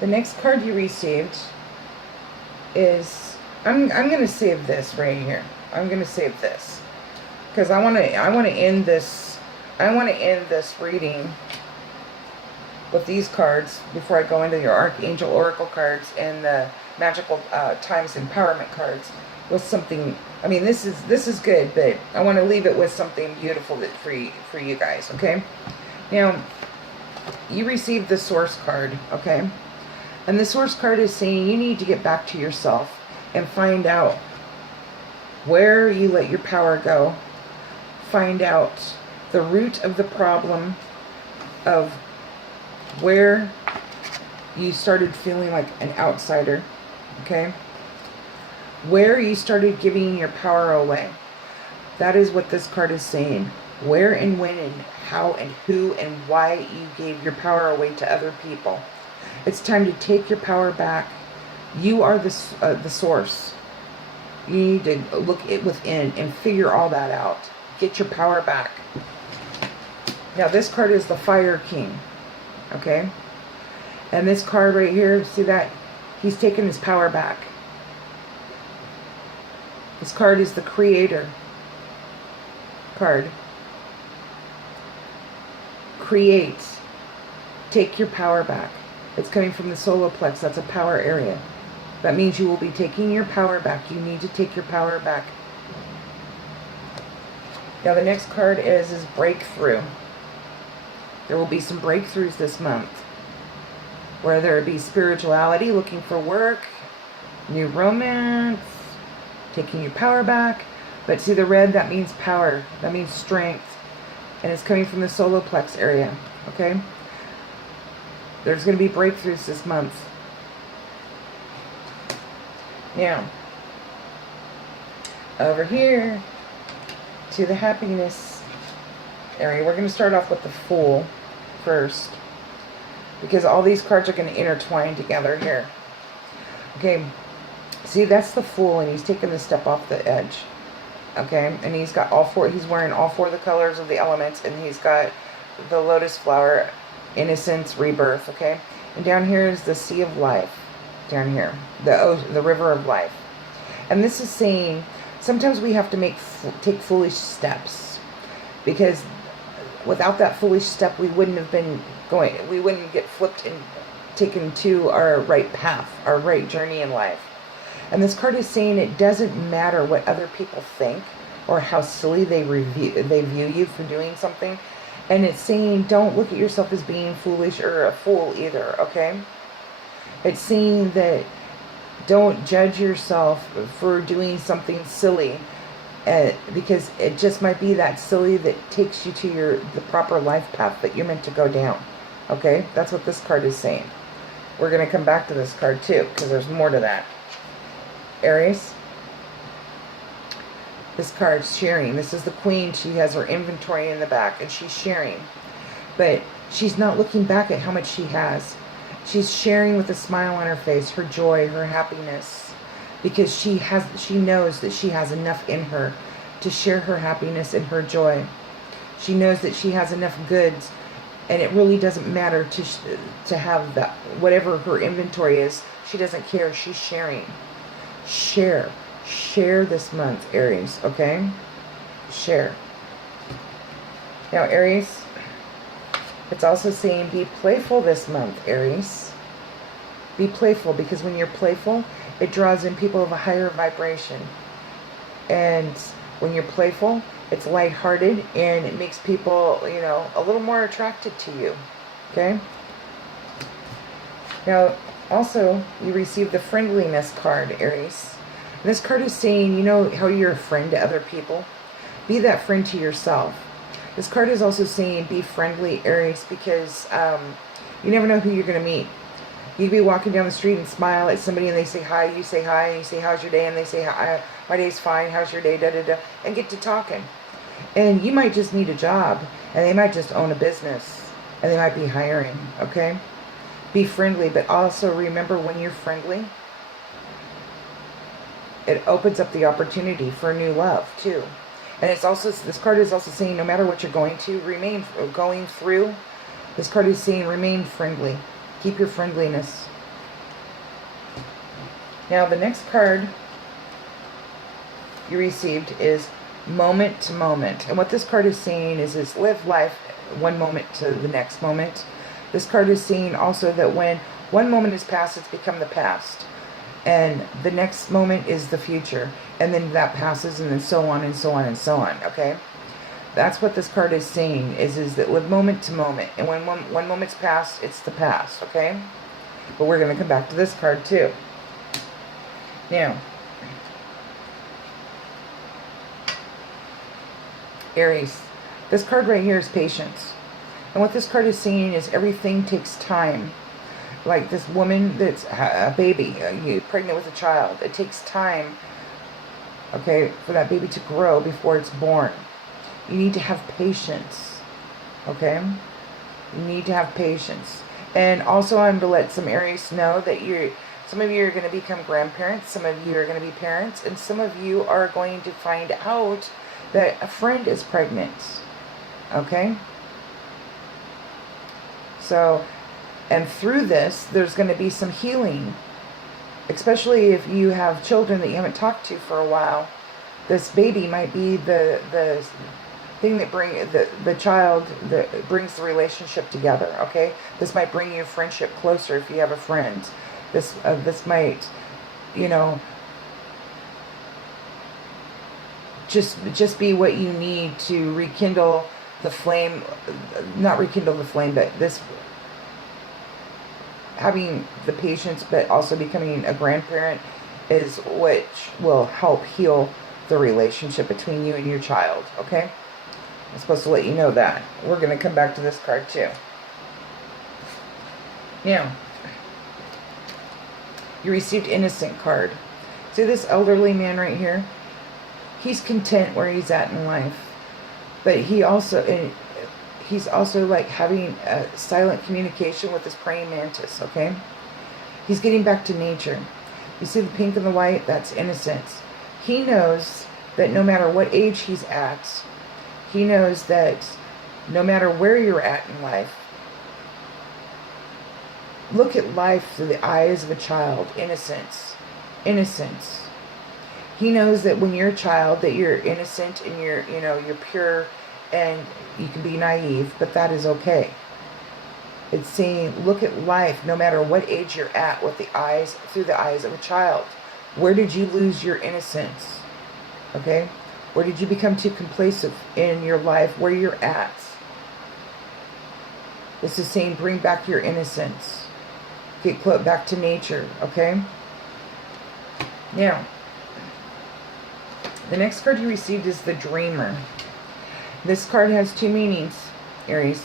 the next card you received is, I'm going to save this right here. I'm going to save this because I want to end this reading with these cards before I go into your Archangel Oracle cards and the Magical Times Empowerment cards with something. I mean, this is good, but I want to leave it with something beautiful for you guys, okay? Now, you received the Source card, okay? And the Source card is saying you need to get back to yourself and find out where you let your power go. Find out the root of the problem of where you started feeling like an outsider, okay? Where you started giving your power away. That is what this card is saying. Where and when and how and who and why you gave your power away to other people. It's time to take your power back. You are the source. You need to look within and figure all that out. Get your power back. Now this card is the Fire King, okay? And this card right here, see that? He's taking his power back. This card is the Creator card. Create. Take your power back. It's coming from the solar plex. That's a power area. That means you will be taking your power back. You need to take your power back. Now the next card is Breakthrough. There will be some breakthroughs this month. Whether it be spirituality, looking for work, new romance, taking your power back. But see the red, that means power. That means strength. And it's coming from the solar plex area. Okay? There's going to be breakthroughs this month. Now, over here to the happiness. Aries. We're going to start off with the Fool first, because all these cards are going to intertwine together here. Okay, see, that's the Fool, and he's taking the step off the edge. Okay, and he's got all four, he's wearing all four of the colors of the elements, and he's got the lotus flower, innocence, rebirth, okay? And down here is the sea of life, down here, the river of life. And this is saying, sometimes we have to take foolish steps, because without that foolish step, we wouldn't have been going, we wouldn't get flipped and taken to our right path, our right journey in life. And this card is saying it doesn't matter what other people think or how silly they view you for doing something. And it's saying don't look at yourself as being foolish or a fool either, okay? It's saying that don't judge yourself for doing something silly, because it just might be that silly that takes you to the proper life path that you're meant to go down, okay? That's what this card is saying. We're going to come back to this card too, because there's more to that. Aries, this card's sharing. This is the Queen. She has her inventory in the back, and she's sharing. But she's not looking back at how much she has. She's sharing with a smile on her face, her joy, her happiness, because she knows that she has enough in her to share her happiness and her joy. She knows that she has enough goods, and it really doesn't matter to have that, whatever her inventory is. She doesn't care. She's sharing. Share this month, Aries, okay? Share. Now, Aries, it's also saying be playful this month, Aries. Be playful, because when you're playful, it draws in people of a higher vibration. And when you're playful, it's lighthearted, and it makes people, you know, a little more attracted to you, okay? Now, also, you receive the friendliness card, Aries. And this card is saying, you know how you're a friend to other people? Be that friend to yourself. This card is also saying be friendly, Aries, because you never know who you're going to meet. You could be walking down the street and smile at somebody, and they say hi, you say hi, and you say, how's your day? And they say, hi, my day's fine, how's your day, da-da-da, and get to talking. And you might just need a job, and they might just own a business, and they might be hiring, okay? Be friendly, but also remember, when you're friendly, it opens up the opportunity for new love too. And it's also, this card is also saying no matter what you're going through, this card is saying remain friendly. Keep your friendliness. Now the next card you received is moment to moment. And what this card is saying is live life one moment to the next moment. This card is saying also that when one moment is past, it's become the past. And the next moment is the future. And then that passes, and then so on and so on and so on, okay? That's what this card is saying, is that live moment to moment. And when one moment's past, it's the past, okay? But we're going to come back to this card too. Now, Aries, this card right here is patience. And what this card is saying is everything takes time. Like this woman that's a baby, pregnant with a child. It takes time, okay, for that baby to grow before it's born. You need to have patience, okay? You need to have patience. And also I'm to let some Aries know that some of you are going to become grandparents, some of you are going to be parents, and some of you are going to find out that a friend is pregnant, okay? So, and through this, there's going to be some healing, especially if you have children that you haven't talked to for a while. This baby might be the thing that the child that brings the relationship together, okay? This might bring your friendship closer if you have a friend. This might, you know, just be what you need to rekindle the flame, not rekindle the flame, but this, having the patience but also becoming a grandparent is what will help heal the relationship between you and your child, okay? I'm supposed to let you know that. We're going to come back to this card too. Now, you received innocent card. See this elderly man right here? He's content where he's at in life. But he also, he's also like having a silent communication with his praying mantis, okay? He's getting back to nature. You see the pink and the white? That's innocence. He knows that no matter what age he's at, he knows that no matter where you're at in life, look at life through the eyes of a child. Innocence. Innocence. He knows that when you're a child, that you're innocent and you're pure and you can be naive, but that is okay. It's saying, look at life, no matter what age you're at, with the eyes, through the eyes of a child. Where did you lose your innocence? Okay? Where did you become too complacent in your life, where you're at? This is saying, bring back your innocence. Get back to nature, okay? Now, the next card you received is the Dreamer. This card has two meanings, Aries.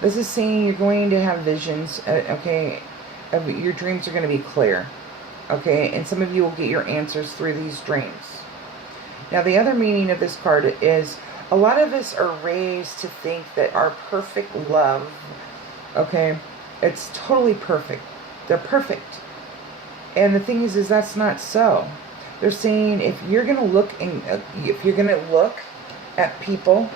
This is saying you're going to have visions, okay? Your dreams are going to be clear, okay? And some of you will get your answers through these dreams. Now, the other meaning of this card is a lot of us are raised to think that our perfect love, okay, it's totally perfect. They're perfect. And the thing is that's not so. They're saying if you're going to look at people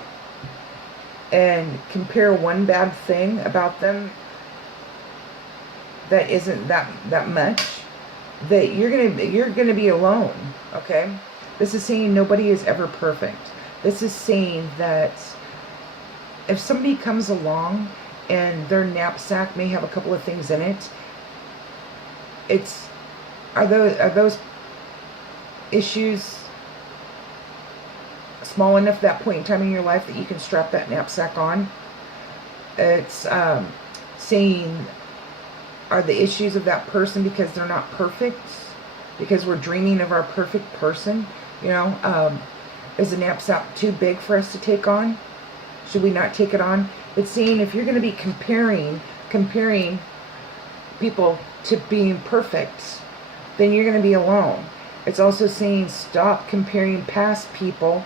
and compare one bad thing about them that isn't that much, that you're gonna be alone, okay? This is saying nobody is ever perfect. This is saying that if somebody comes along and their knapsack may have a couple of things in it, are those issues small enough at that point in time in your life that you can strap that knapsack on? It's saying, are the issues of that person because they're not perfect? Because we're dreaming of our perfect person? You know, is the knapsack too big for us to take on? Should we not take it on? It's saying if you're going to be comparing people to being perfect, then you're going to be alone. It's also saying stop comparing past people,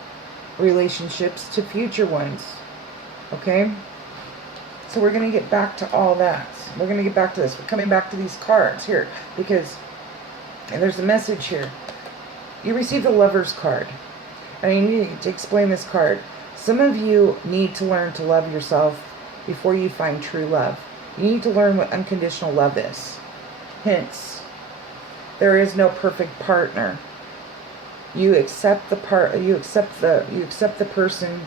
relationships, to future ones. Okay? So we're going to get back to all that. We're going to get back to this. We're coming back to these cards here because, and there's a message here. You received a Lover's card. And I need to explain this card. Some of you need to learn to love yourself before you find true love. You need to learn what unconditional love is. Hence, there is no perfect partner. You accept the person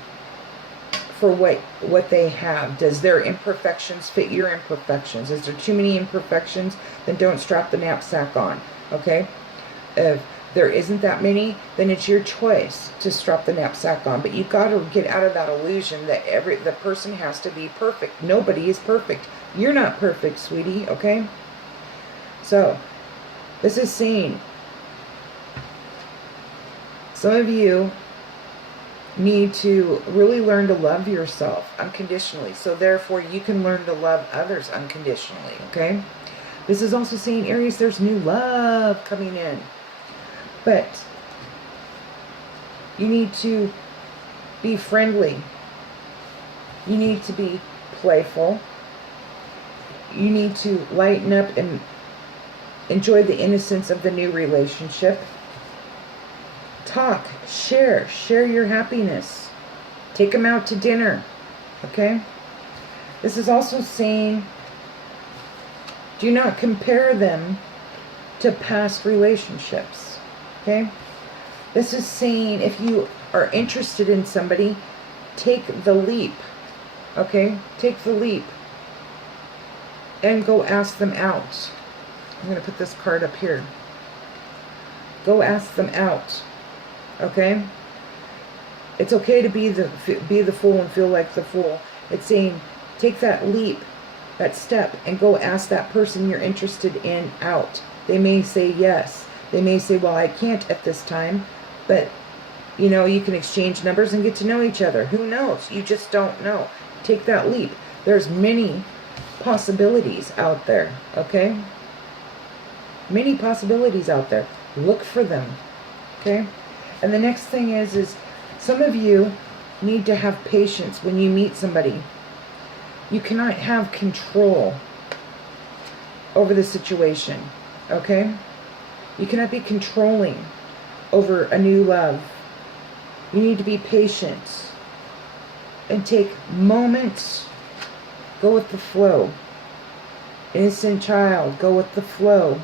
for what they have. Does their imperfections fit your imperfections? Is there too many imperfections? Then don't strap the knapsack on. Okay? If there isn't that many, then it's your choice to strap the knapsack on. But you've got to get out of that illusion that the person has to be perfect. Nobody is perfect. You're not perfect, sweetie. Okay? So, this is saying some of you need to really learn to love yourself unconditionally. So therefore you can learn to love others unconditionally. Okay? This is also saying, Aries, there's new love coming in. But you need to be friendly. You need to be playful. You need to lighten up and enjoy the innocence of the new relationship. Talk, share your happiness. Take them out to dinner. Okay? This is also saying, do not compare them to past relationships. Okay? This is saying if you are interested in somebody, take the leap. Okay? Take the leap. And go ask them out. I'm going to put this card up here. Go ask them out. Okay? It's okay to be the fool and feel like the fool. It's saying take that leap, that step, and go ask that person you're interested in out. They may say yes. They may say, well, I can't at this time. But, you know, you can exchange numbers and get to know each other. Who knows? You just don't know. Take that leap. There's many possibilities out there. Okay? Many possibilities out there. Look for them. Okay? And the next thing is some of you need to have patience when you meet somebody. You cannot have control over the situation, okay? You cannot be controlling over a new love. You need to be patient and take moments. Go with the flow. Innocent child, go with the flow.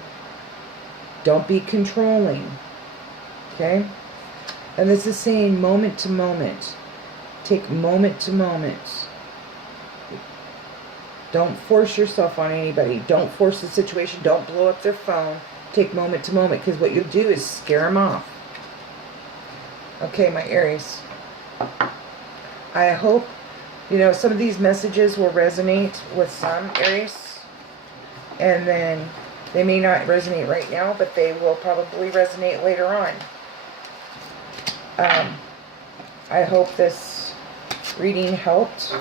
Don't be controlling, okay? And this is saying moment to moment. Take moment to moment. Don't force yourself on anybody. Don't force the situation. Don't blow up their phone. Take moment to moment, because what you'll do is scare them off. Okay, my Aries. I hope, you know, some of these messages will resonate with some Aries. And then they may not resonate right now, but they will probably resonate later on. I hope this reading helped.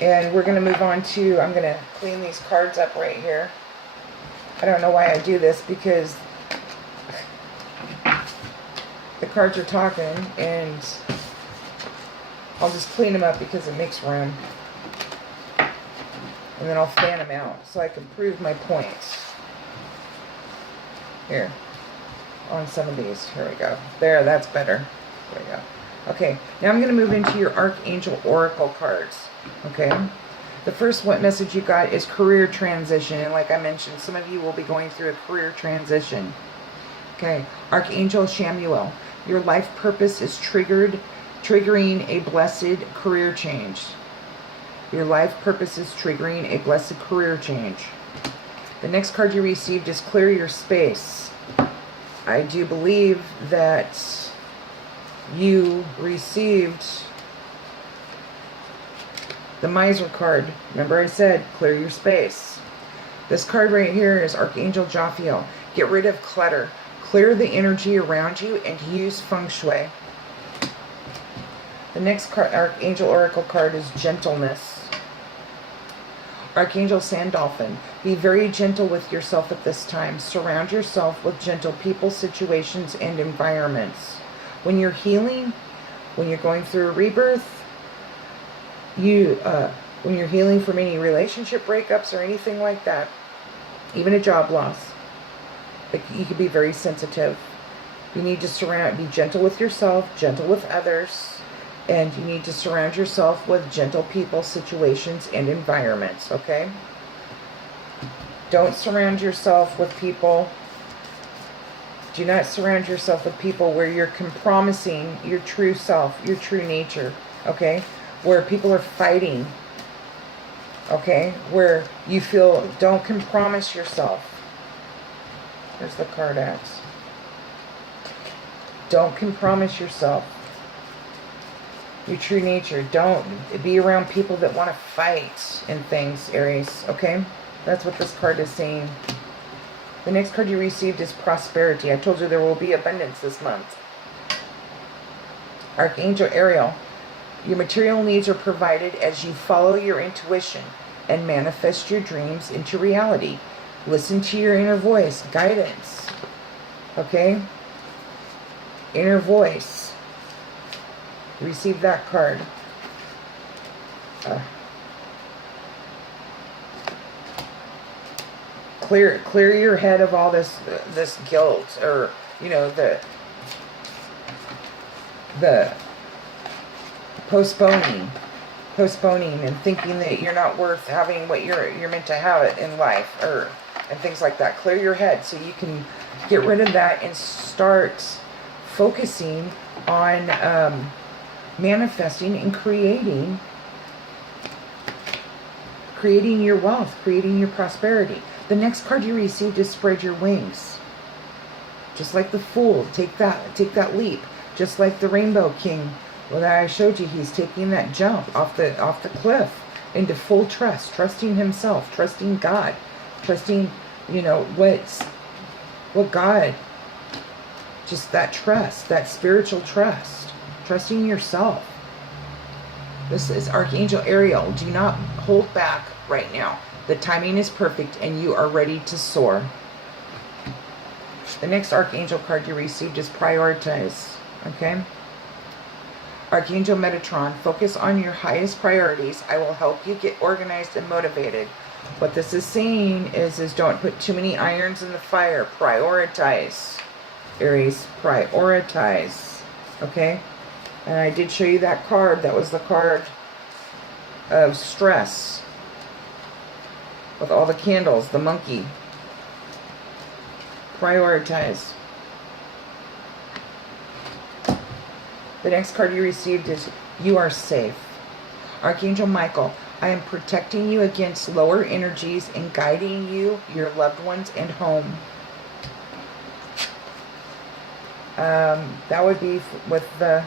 And we're going to move on to, I'm going to clean these cards up right here. I don't know why I do this, because the cards are talking, and I'll just clean them up because it makes room. And then I'll fan them out so I can prove my points. Here. On some of these. Here we go. There, that's better. There we go. Okay, now I'm going to move into your Archangel Oracle cards. Okay, the first message you got is career transition, and like I mentioned, some of you will be going through a career transition. Okay, Archangel Shamuel, your life purpose is triggering a blessed career change. Your life purpose is triggering a blessed career change. The next card you received is clear your space. I do believe that you received the Miser card. Remember I said, clear your space. This card right here is Archangel Jophiel. Get rid of clutter. Clear the energy around you and use feng shui. The next card, Archangel Oracle card, is gentleness. Archangel Sandalphon. Be very gentle with yourself at this time. Surround yourself with gentle people, situations, and environments. When you're healing, when you're going through a rebirth, when you're healing from any relationship breakups or anything like that, even a job loss, you can be very sensitive. You need to be gentle with yourself, gentle with others, and you need to surround yourself with gentle people, situations, and environments, okay? Don't surround yourself with people. Do not surround yourself with people where you're compromising your true self, your true nature, okay? Where people are fighting, okay? Where you feel, don't compromise yourself. There's the card axe. Don't compromise yourself. Your true nature. Don't be around people that want to fight and things, Aries, okay? That's what this card is saying. The next card you received is prosperity. I told you there will be abundance this month. Archangel Ariel. Your material needs are provided as you follow your intuition and manifest your dreams into reality. Listen to your inner voice. Guidance. Okay? Inner voice. Receive that card. Clear your head of all this guilt, or you know, the postponing and thinking that you're not worth having what you're meant to have in life, and things like that. Clear your head so you can get rid of that and start focusing on manifesting and creating your wealth, creating your prosperity. The next card you received is spread your wings. Just like the Fool, take that leap. Just like the Rainbow King, well, that I showed you, he's taking that jump off the cliff into full trust, trusting himself, trusting God, trusting, you know, what God, just that trust, that spiritual trust, trusting yourself. This is Archangel Ariel. Do not hold back right now. The timing is perfect and you are ready to soar. The next Archangel card you received is prioritize. Okay? Archangel Metatron, focus on your highest priorities. I will help you get organized and motivated. What this is saying is don't put too many irons in the fire. Prioritize. Aries, prioritize. Okay? And I did show you that card. That was the card of stress. With all the candles, the monkey. Prioritize. The next card you received is you are safe. Archangel Michael, I am protecting you against lower energies and guiding you, your loved ones, and home. That would be with the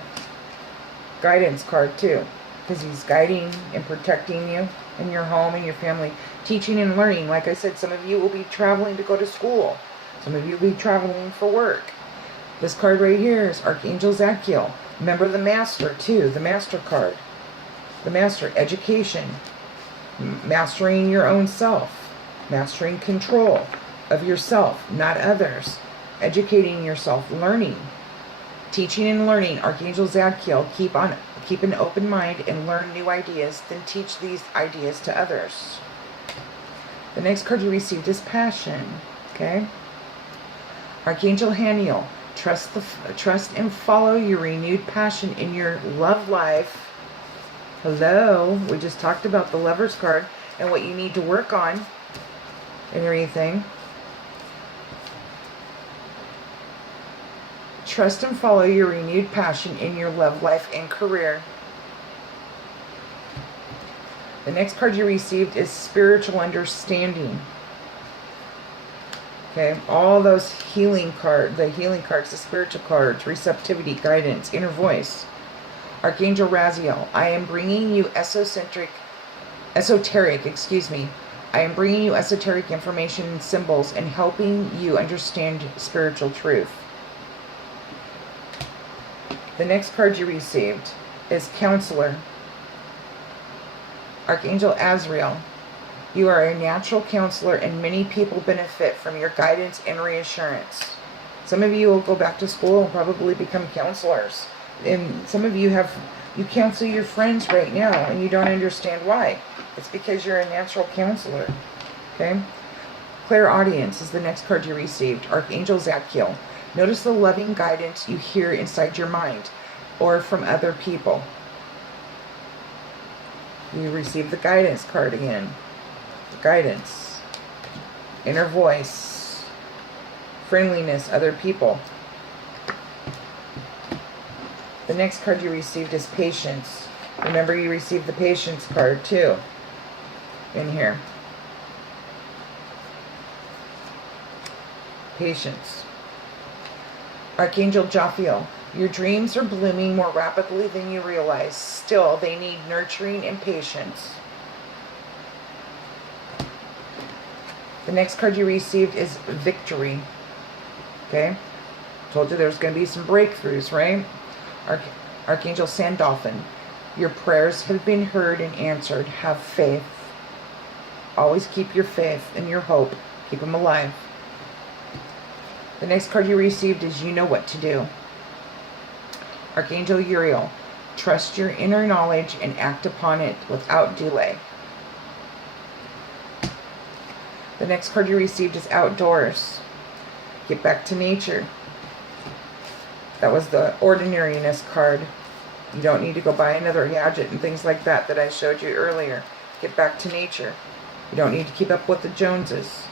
guidance card too, because he's guiding and protecting you and your home and your family. Teaching and learning. Like I said, some of you will be traveling to go to school. Some of you will be traveling for work. This card right here is Archangel Zadkiel. Remember the Master too, the Master card. The Master, education. Mastering your own self. Mastering control of yourself, not others. Educating yourself, learning. Teaching and learning. Archangel Zadkiel, keep an open mind and learn new ideas, then teach these ideas to others. The next card you received is passion. Okay? Archangel Haniel, trust and follow your renewed passion in your love life. Hello, we just talked about the Lover's card and what you need to work on and everything. Trust and follow your renewed passion in your love life and career. The next card you received is spiritual understanding. Okay, all those healing cards, the healing cards, the spiritual cards, receptivity, guidance, inner voice. Archangel Raziel, I am bringing you esoteric, I am bringing you esoteric information and symbols and helping you understand spiritual truth. The next card you received is Counselor. Archangel Azrael, you are a natural counselor and many people benefit from your guidance and reassurance. Some of you will go back to school and probably become counselors. And some of you counsel your friends right now and you don't understand why. It's because you're a natural counselor. Okay? Clairaudience is the next card you received. Archangel Zadkiel. Notice the loving guidance you hear inside your mind or from other people. You receive the guidance card again. The guidance. Inner voice. Friendliness, other people. The next card you received is patience. Remember, you received the patience card too. In here. Patience. Archangel Jophiel. Your dreams are blooming more rapidly than you realize. Still, they need nurturing and patience. The next card you received is Victory. Okay? Told you there's going to be some breakthroughs, right? Archangel Sandalphon. Your prayers have been heard and answered. Have faith. Always keep your faith and your hope. Keep them alive. The next card you received is You Know What to Do. Archangel Uriel. Trust your inner knowledge and act upon it without delay. The next card you received is Outdoors. Get back to nature. That was the ordinariness card. You don't need to go buy another gadget and things like that I showed you earlier. Get back to nature. You don't need to keep up with the Joneses.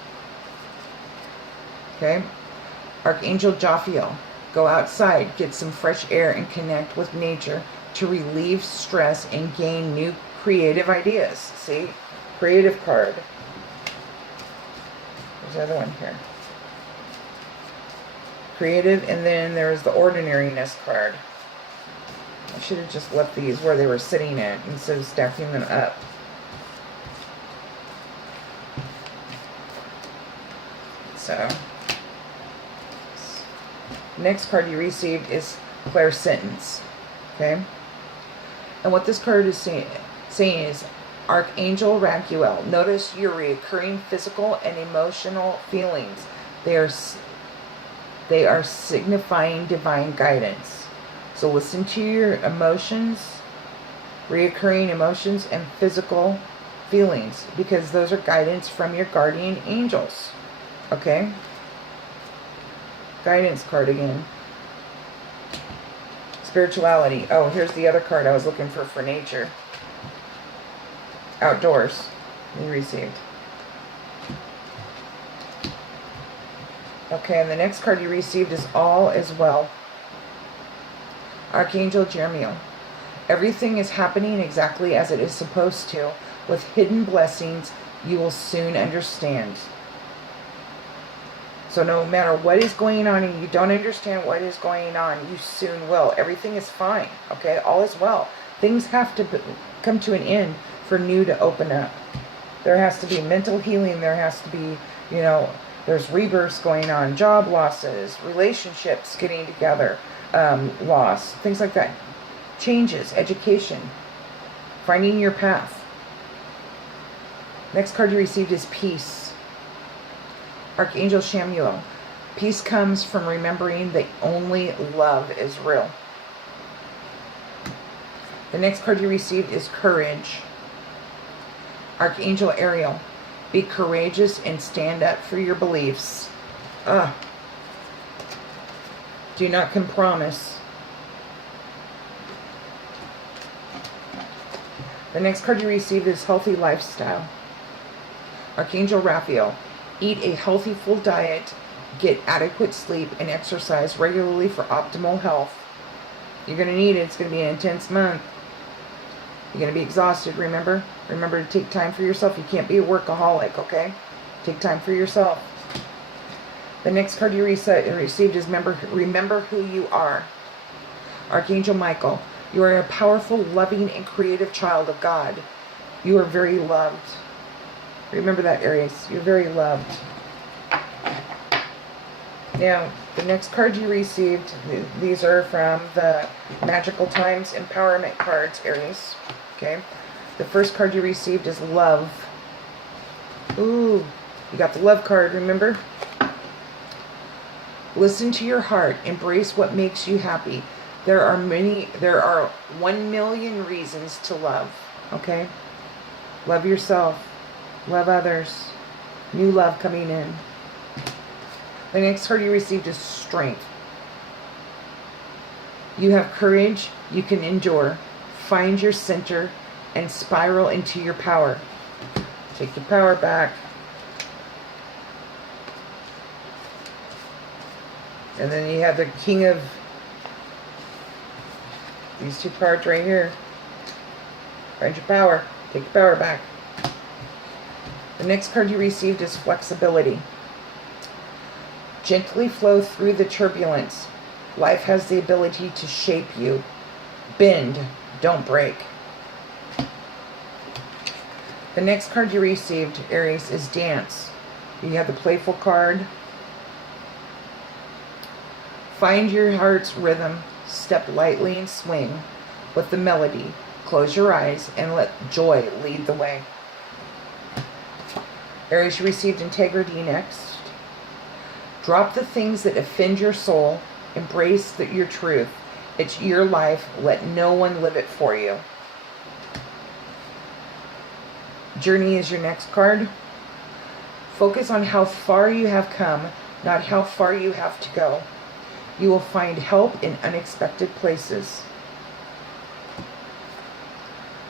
Okay? Archangel Jophiel. Go outside, get some fresh air, and connect with nature to relieve stress and gain new creative ideas. See? Creative card. There's the other one here. Creative, and then there's the ordinariness card. I should have just left these where they were sitting at instead of stacking them up. So, next card you received is Clairsentience. Okay? And what this card is saying is, Archangel Raguel, notice your recurring physical and emotional feelings. They are signifying divine guidance. So listen to your emotions, reoccurring emotions, and physical feelings, because those are guidance from your guardian angels. Okay? Guidance card again. Spirituality. Oh, here's the other card I was looking for nature. Outdoors. We received. Okay, and the next card you received is All is Well. Archangel Jeremiel. Everything is happening exactly as it is supposed to. With hidden blessings, you will soon understand. So no matter what is going on and you don't understand what is going on, you soon will. Everything is fine, okay? All is well. Things have to come to an end for new to open up. There has to be mental healing. There has to be, you know, there's rebirths going on, job losses, relationships getting together, loss, things like that. Changes, education, finding your path. Next card you received is Peace. Archangel Chamuel. Peace comes from remembering that only love is real. The next card you received is Courage. Archangel Ariel. Be courageous and stand up for your beliefs. Do not compromise. The next card you received is Healthy Lifestyle. Archangel Raphael. Eat a healthy, full diet, get adequate sleep, and exercise regularly for optimal health. You're going to need it. It's going to be an intense month. You're going to be exhausted, remember? Remember to take time for yourself. You can't be a workaholic, okay? Take time for yourself. The next card you received is Remember Who You Are. Archangel Michael. You are a powerful, loving, and creative child of God. You are very loved. Remember that, Aries. You're very loved. Now, the next card you received, these are from the Magical Times Empowerment cards, Aries. Okay? The first card you received is Love. Ooh, you got the Love card, remember? Listen to your heart. Embrace what makes you happy. There are 1 million reasons to love. Okay? Love yourself. Love others. New love coming in. The next card you received is Strength. You have courage. You can endure. Find your center and spiral into your power. Take your power back. And then you have the King of these two cards right here. Find your power. Take your power back. The next card you received is Flexibility. Gently flow through the turbulence. Life has the ability to shape you. Bend, don't break. The next card you received, Aries, is Dance. You have the Playful card. Find your heart's rhythm. Step lightly and swing with the melody. Close your eyes and let joy lead the way. Aries, you received Integrity next. Drop the things that offend your soul. Embrace your truth. It's your life. Let no one live it for you. Journey is your next card. Focus on how far you have come, not how far you have to go. You will find help in unexpected places.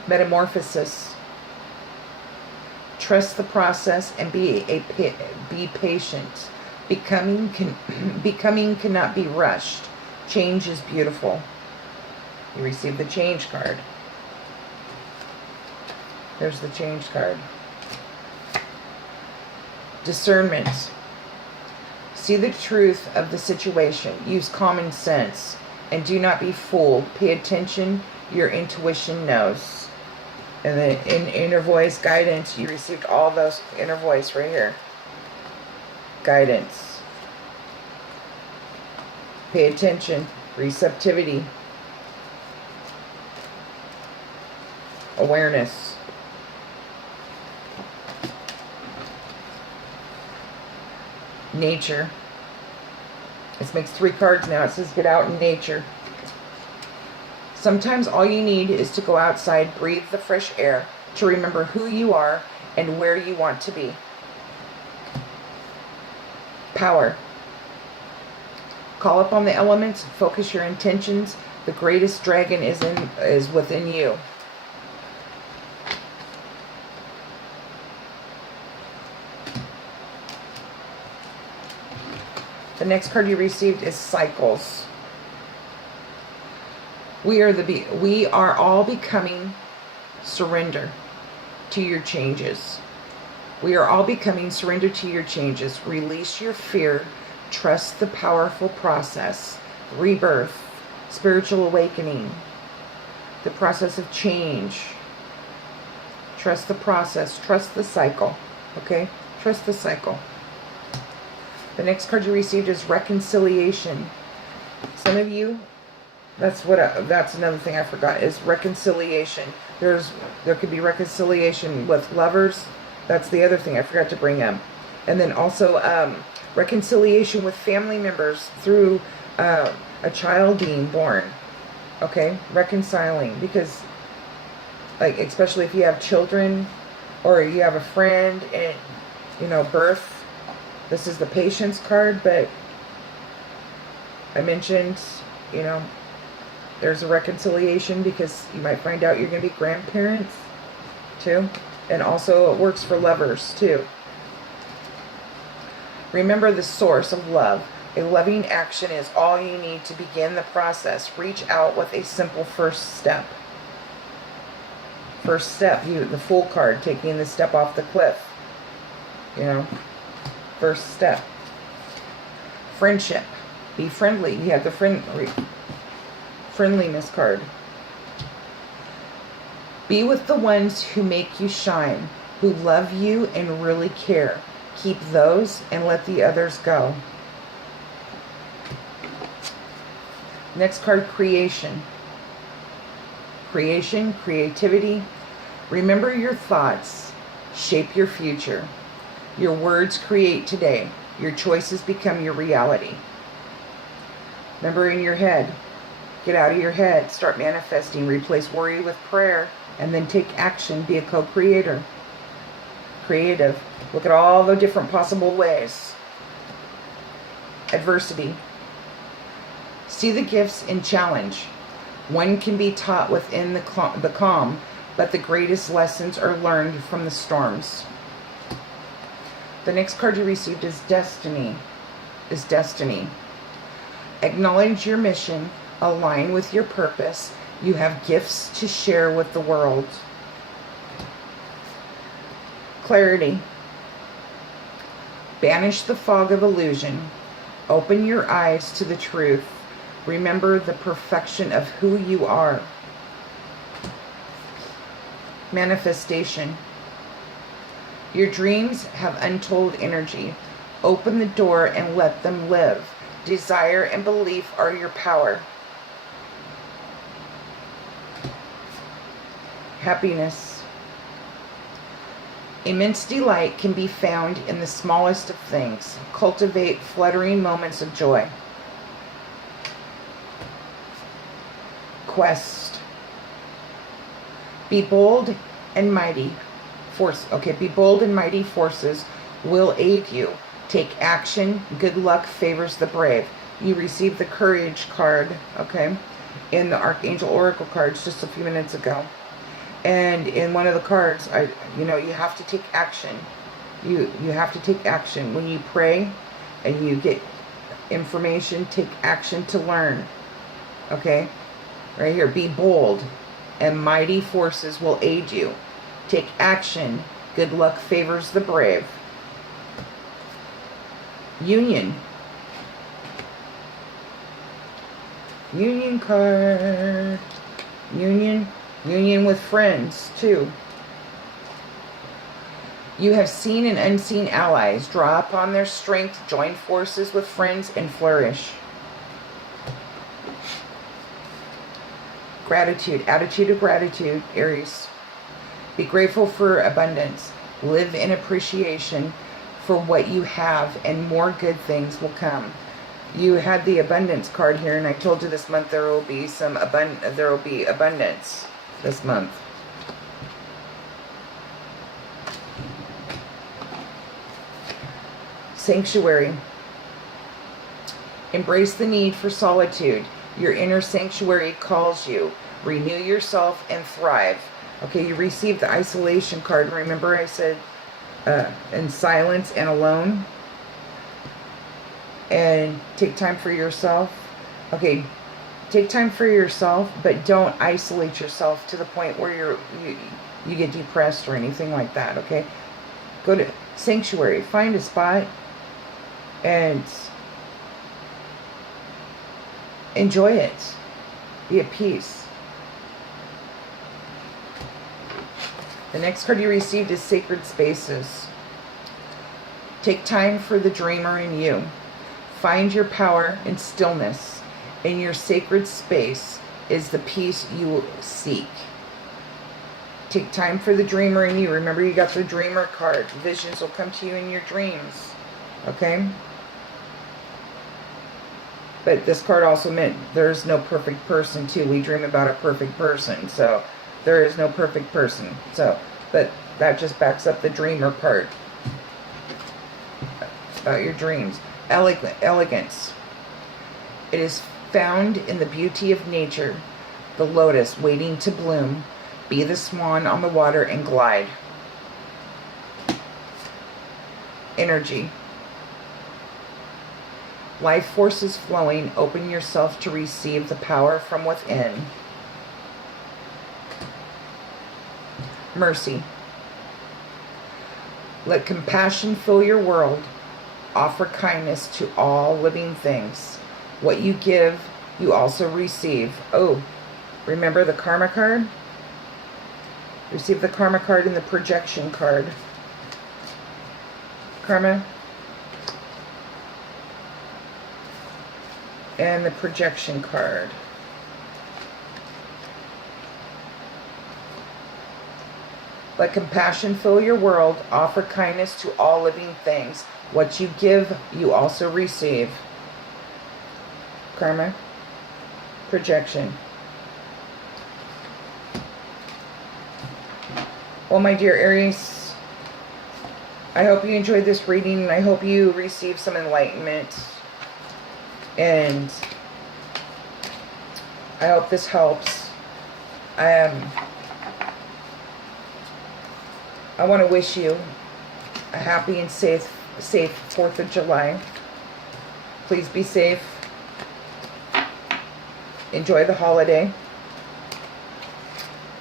Metamorphosis. Trust the process and be patient. Becoming cannot be rushed. Change is beautiful. You receive the Change card. There's the Change card. Discernment. See the truth of the situation. Use common sense. And do not be fooled. Pay attention. Your intuition knows. And then in Inner Voice Guidance, you received all those Inner Voice right here. Guidance. Pay attention. Receptivity. Awareness. Nature. This makes 3 cards now. It says get out in nature. Sometimes all you need is to go outside, breathe the fresh air, to remember who you are and where you want to be. Power. Call upon the elements, focus your intentions. The greatest dragon is within you. The next card you received is Cycles. We are all becoming surrender to your changes. We are all becoming surrender to your changes. Release your fear. Trust the powerful process. Rebirth. Spiritual awakening. The process of change. Trust the process. Trust the cycle. Okay? Trust the cycle. The next card you received is Reconciliation. Some of you, that's another thing I forgot, is reconciliation. There could be reconciliation with lovers. That's the other thing I forgot to bring up. And then also reconciliation with family members through a child being born. Okay? Reconciling. Because, like, especially if you have children or you have a friend and, you know, birth. This is the Patience card, but I mentioned, you know, there's a reconciliation because you might find out you're going to be grandparents too. And also it works for lovers too. Remember the source of love. A loving action is all you need to begin the process. Reach out with a simple first step. First step, the Fool card, taking the step off the cliff. You know. First step. Friendship. Be friendly. You have the friendliness card. Be with the ones who make you shine, who love you and really care. Keep those and let the others go. Next card, Creation. Creation, creativity. Remember your thoughts. Shape your future. Your words create today. Your choices become your reality. Remember, in your head. Get out of your head. Start manifesting. Replace worry with prayer. And then take action. Be a co-creator. Creative. Look at all the different possible ways. Adversity. See the gifts in challenge. One can be taught within the calm, but the greatest lessons are learned from the storms. The next card you received is Destiny. Acknowledge your mission. Align with your purpose. You have gifts to share with the world. Clarity. Banish the fog of illusion. Open your eyes to the truth. Remember the perfection of who you are. Manifestation. Your dreams have untold energy. Open the door and let them live. Desire and belief are your power. Happiness. Immense delight can be found in the smallest of things. Cultivate fluttering moments of joy. Quest. Be bold and mighty. Be bold and mighty forces will aid you. Take action. Good luck favors the brave. You received the Courage card, okay, in the Archangel Oracle cards just a few minutes ago. And in one of the cards, you have to take action. You have to take action. When you pray and you get information, take action to learn. Okay? Right here, be bold and mighty forces will aid you. Take action. Good luck favors the brave. Union. Union card. Union. Union with friends, too. You have seen and unseen allies. Draw upon their strength. Join forces with friends and flourish. Gratitude. Attitude of gratitude, Aries. Be grateful for abundance. Live in appreciation for what you have, and more good things will come. You had the abundance card here, and I told you this month there will be abundance this month. Sanctuary. Embrace the need for solitude. Your inner sanctuary calls you. Renew yourself and thrive. Okay, you received the isolation card. Remember I said in silence and alone? And take time for yourself. Okay, take time for yourself, but don't isolate yourself to the point where you get depressed or anything like that, okay? Go to sanctuary. Find a spot and enjoy it. Be at peace. The next card you received is Sacred Spaces. Take time for the dreamer in you. Find your power in stillness. In your sacred space is the peace you seek. Take time for the dreamer in you. Remember, you got the dreamer card. Visions will come to you in your dreams. Okay? But this card also meant there's no perfect person, too. We dream about a perfect person. So, there is no perfect person. So, but that just backs up the dreamer part. About your dreams. Elegance. It is found in the beauty of nature. The lotus waiting to bloom. Be the swan on the water and glide. Energy. Life forces flowing. Open yourself to receive the power from within. Mercy. Let compassion fill your world. Offer kindness to all living things. What you give, you also receive. Oh, remember the karma card? Receive the karma card and the projection card. Karma. And the projection card. Let compassion fill your world. Offer kindness to all living things. What you give, you also receive. Karma. Projection. Well, my dear Aries, I hope you enjoyed this reading, and I hope you receive some enlightenment. And I hope this helps. I want to wish you a happy and safe 4th of July. Please be safe. Enjoy the holiday.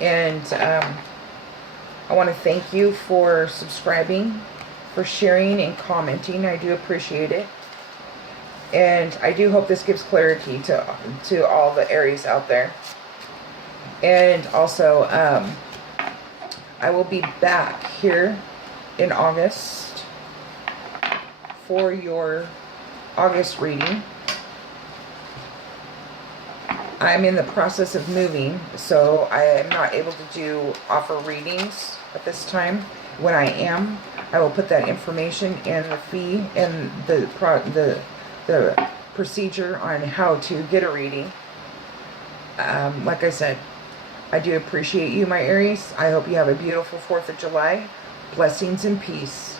And I want to thank you for subscribing, for sharing and commenting. I do appreciate it. And I do hope this gives clarity to all the Aries out there. And also, I will be back here in August for your August reading. I'm in the process of moving, so I am not able to offer readings at this time. When I am, I will put that information and the fee and the procedure on how to get a reading. Like I said, I do appreciate you, my Aries. I hope you have a beautiful 4th of July. Blessings and peace.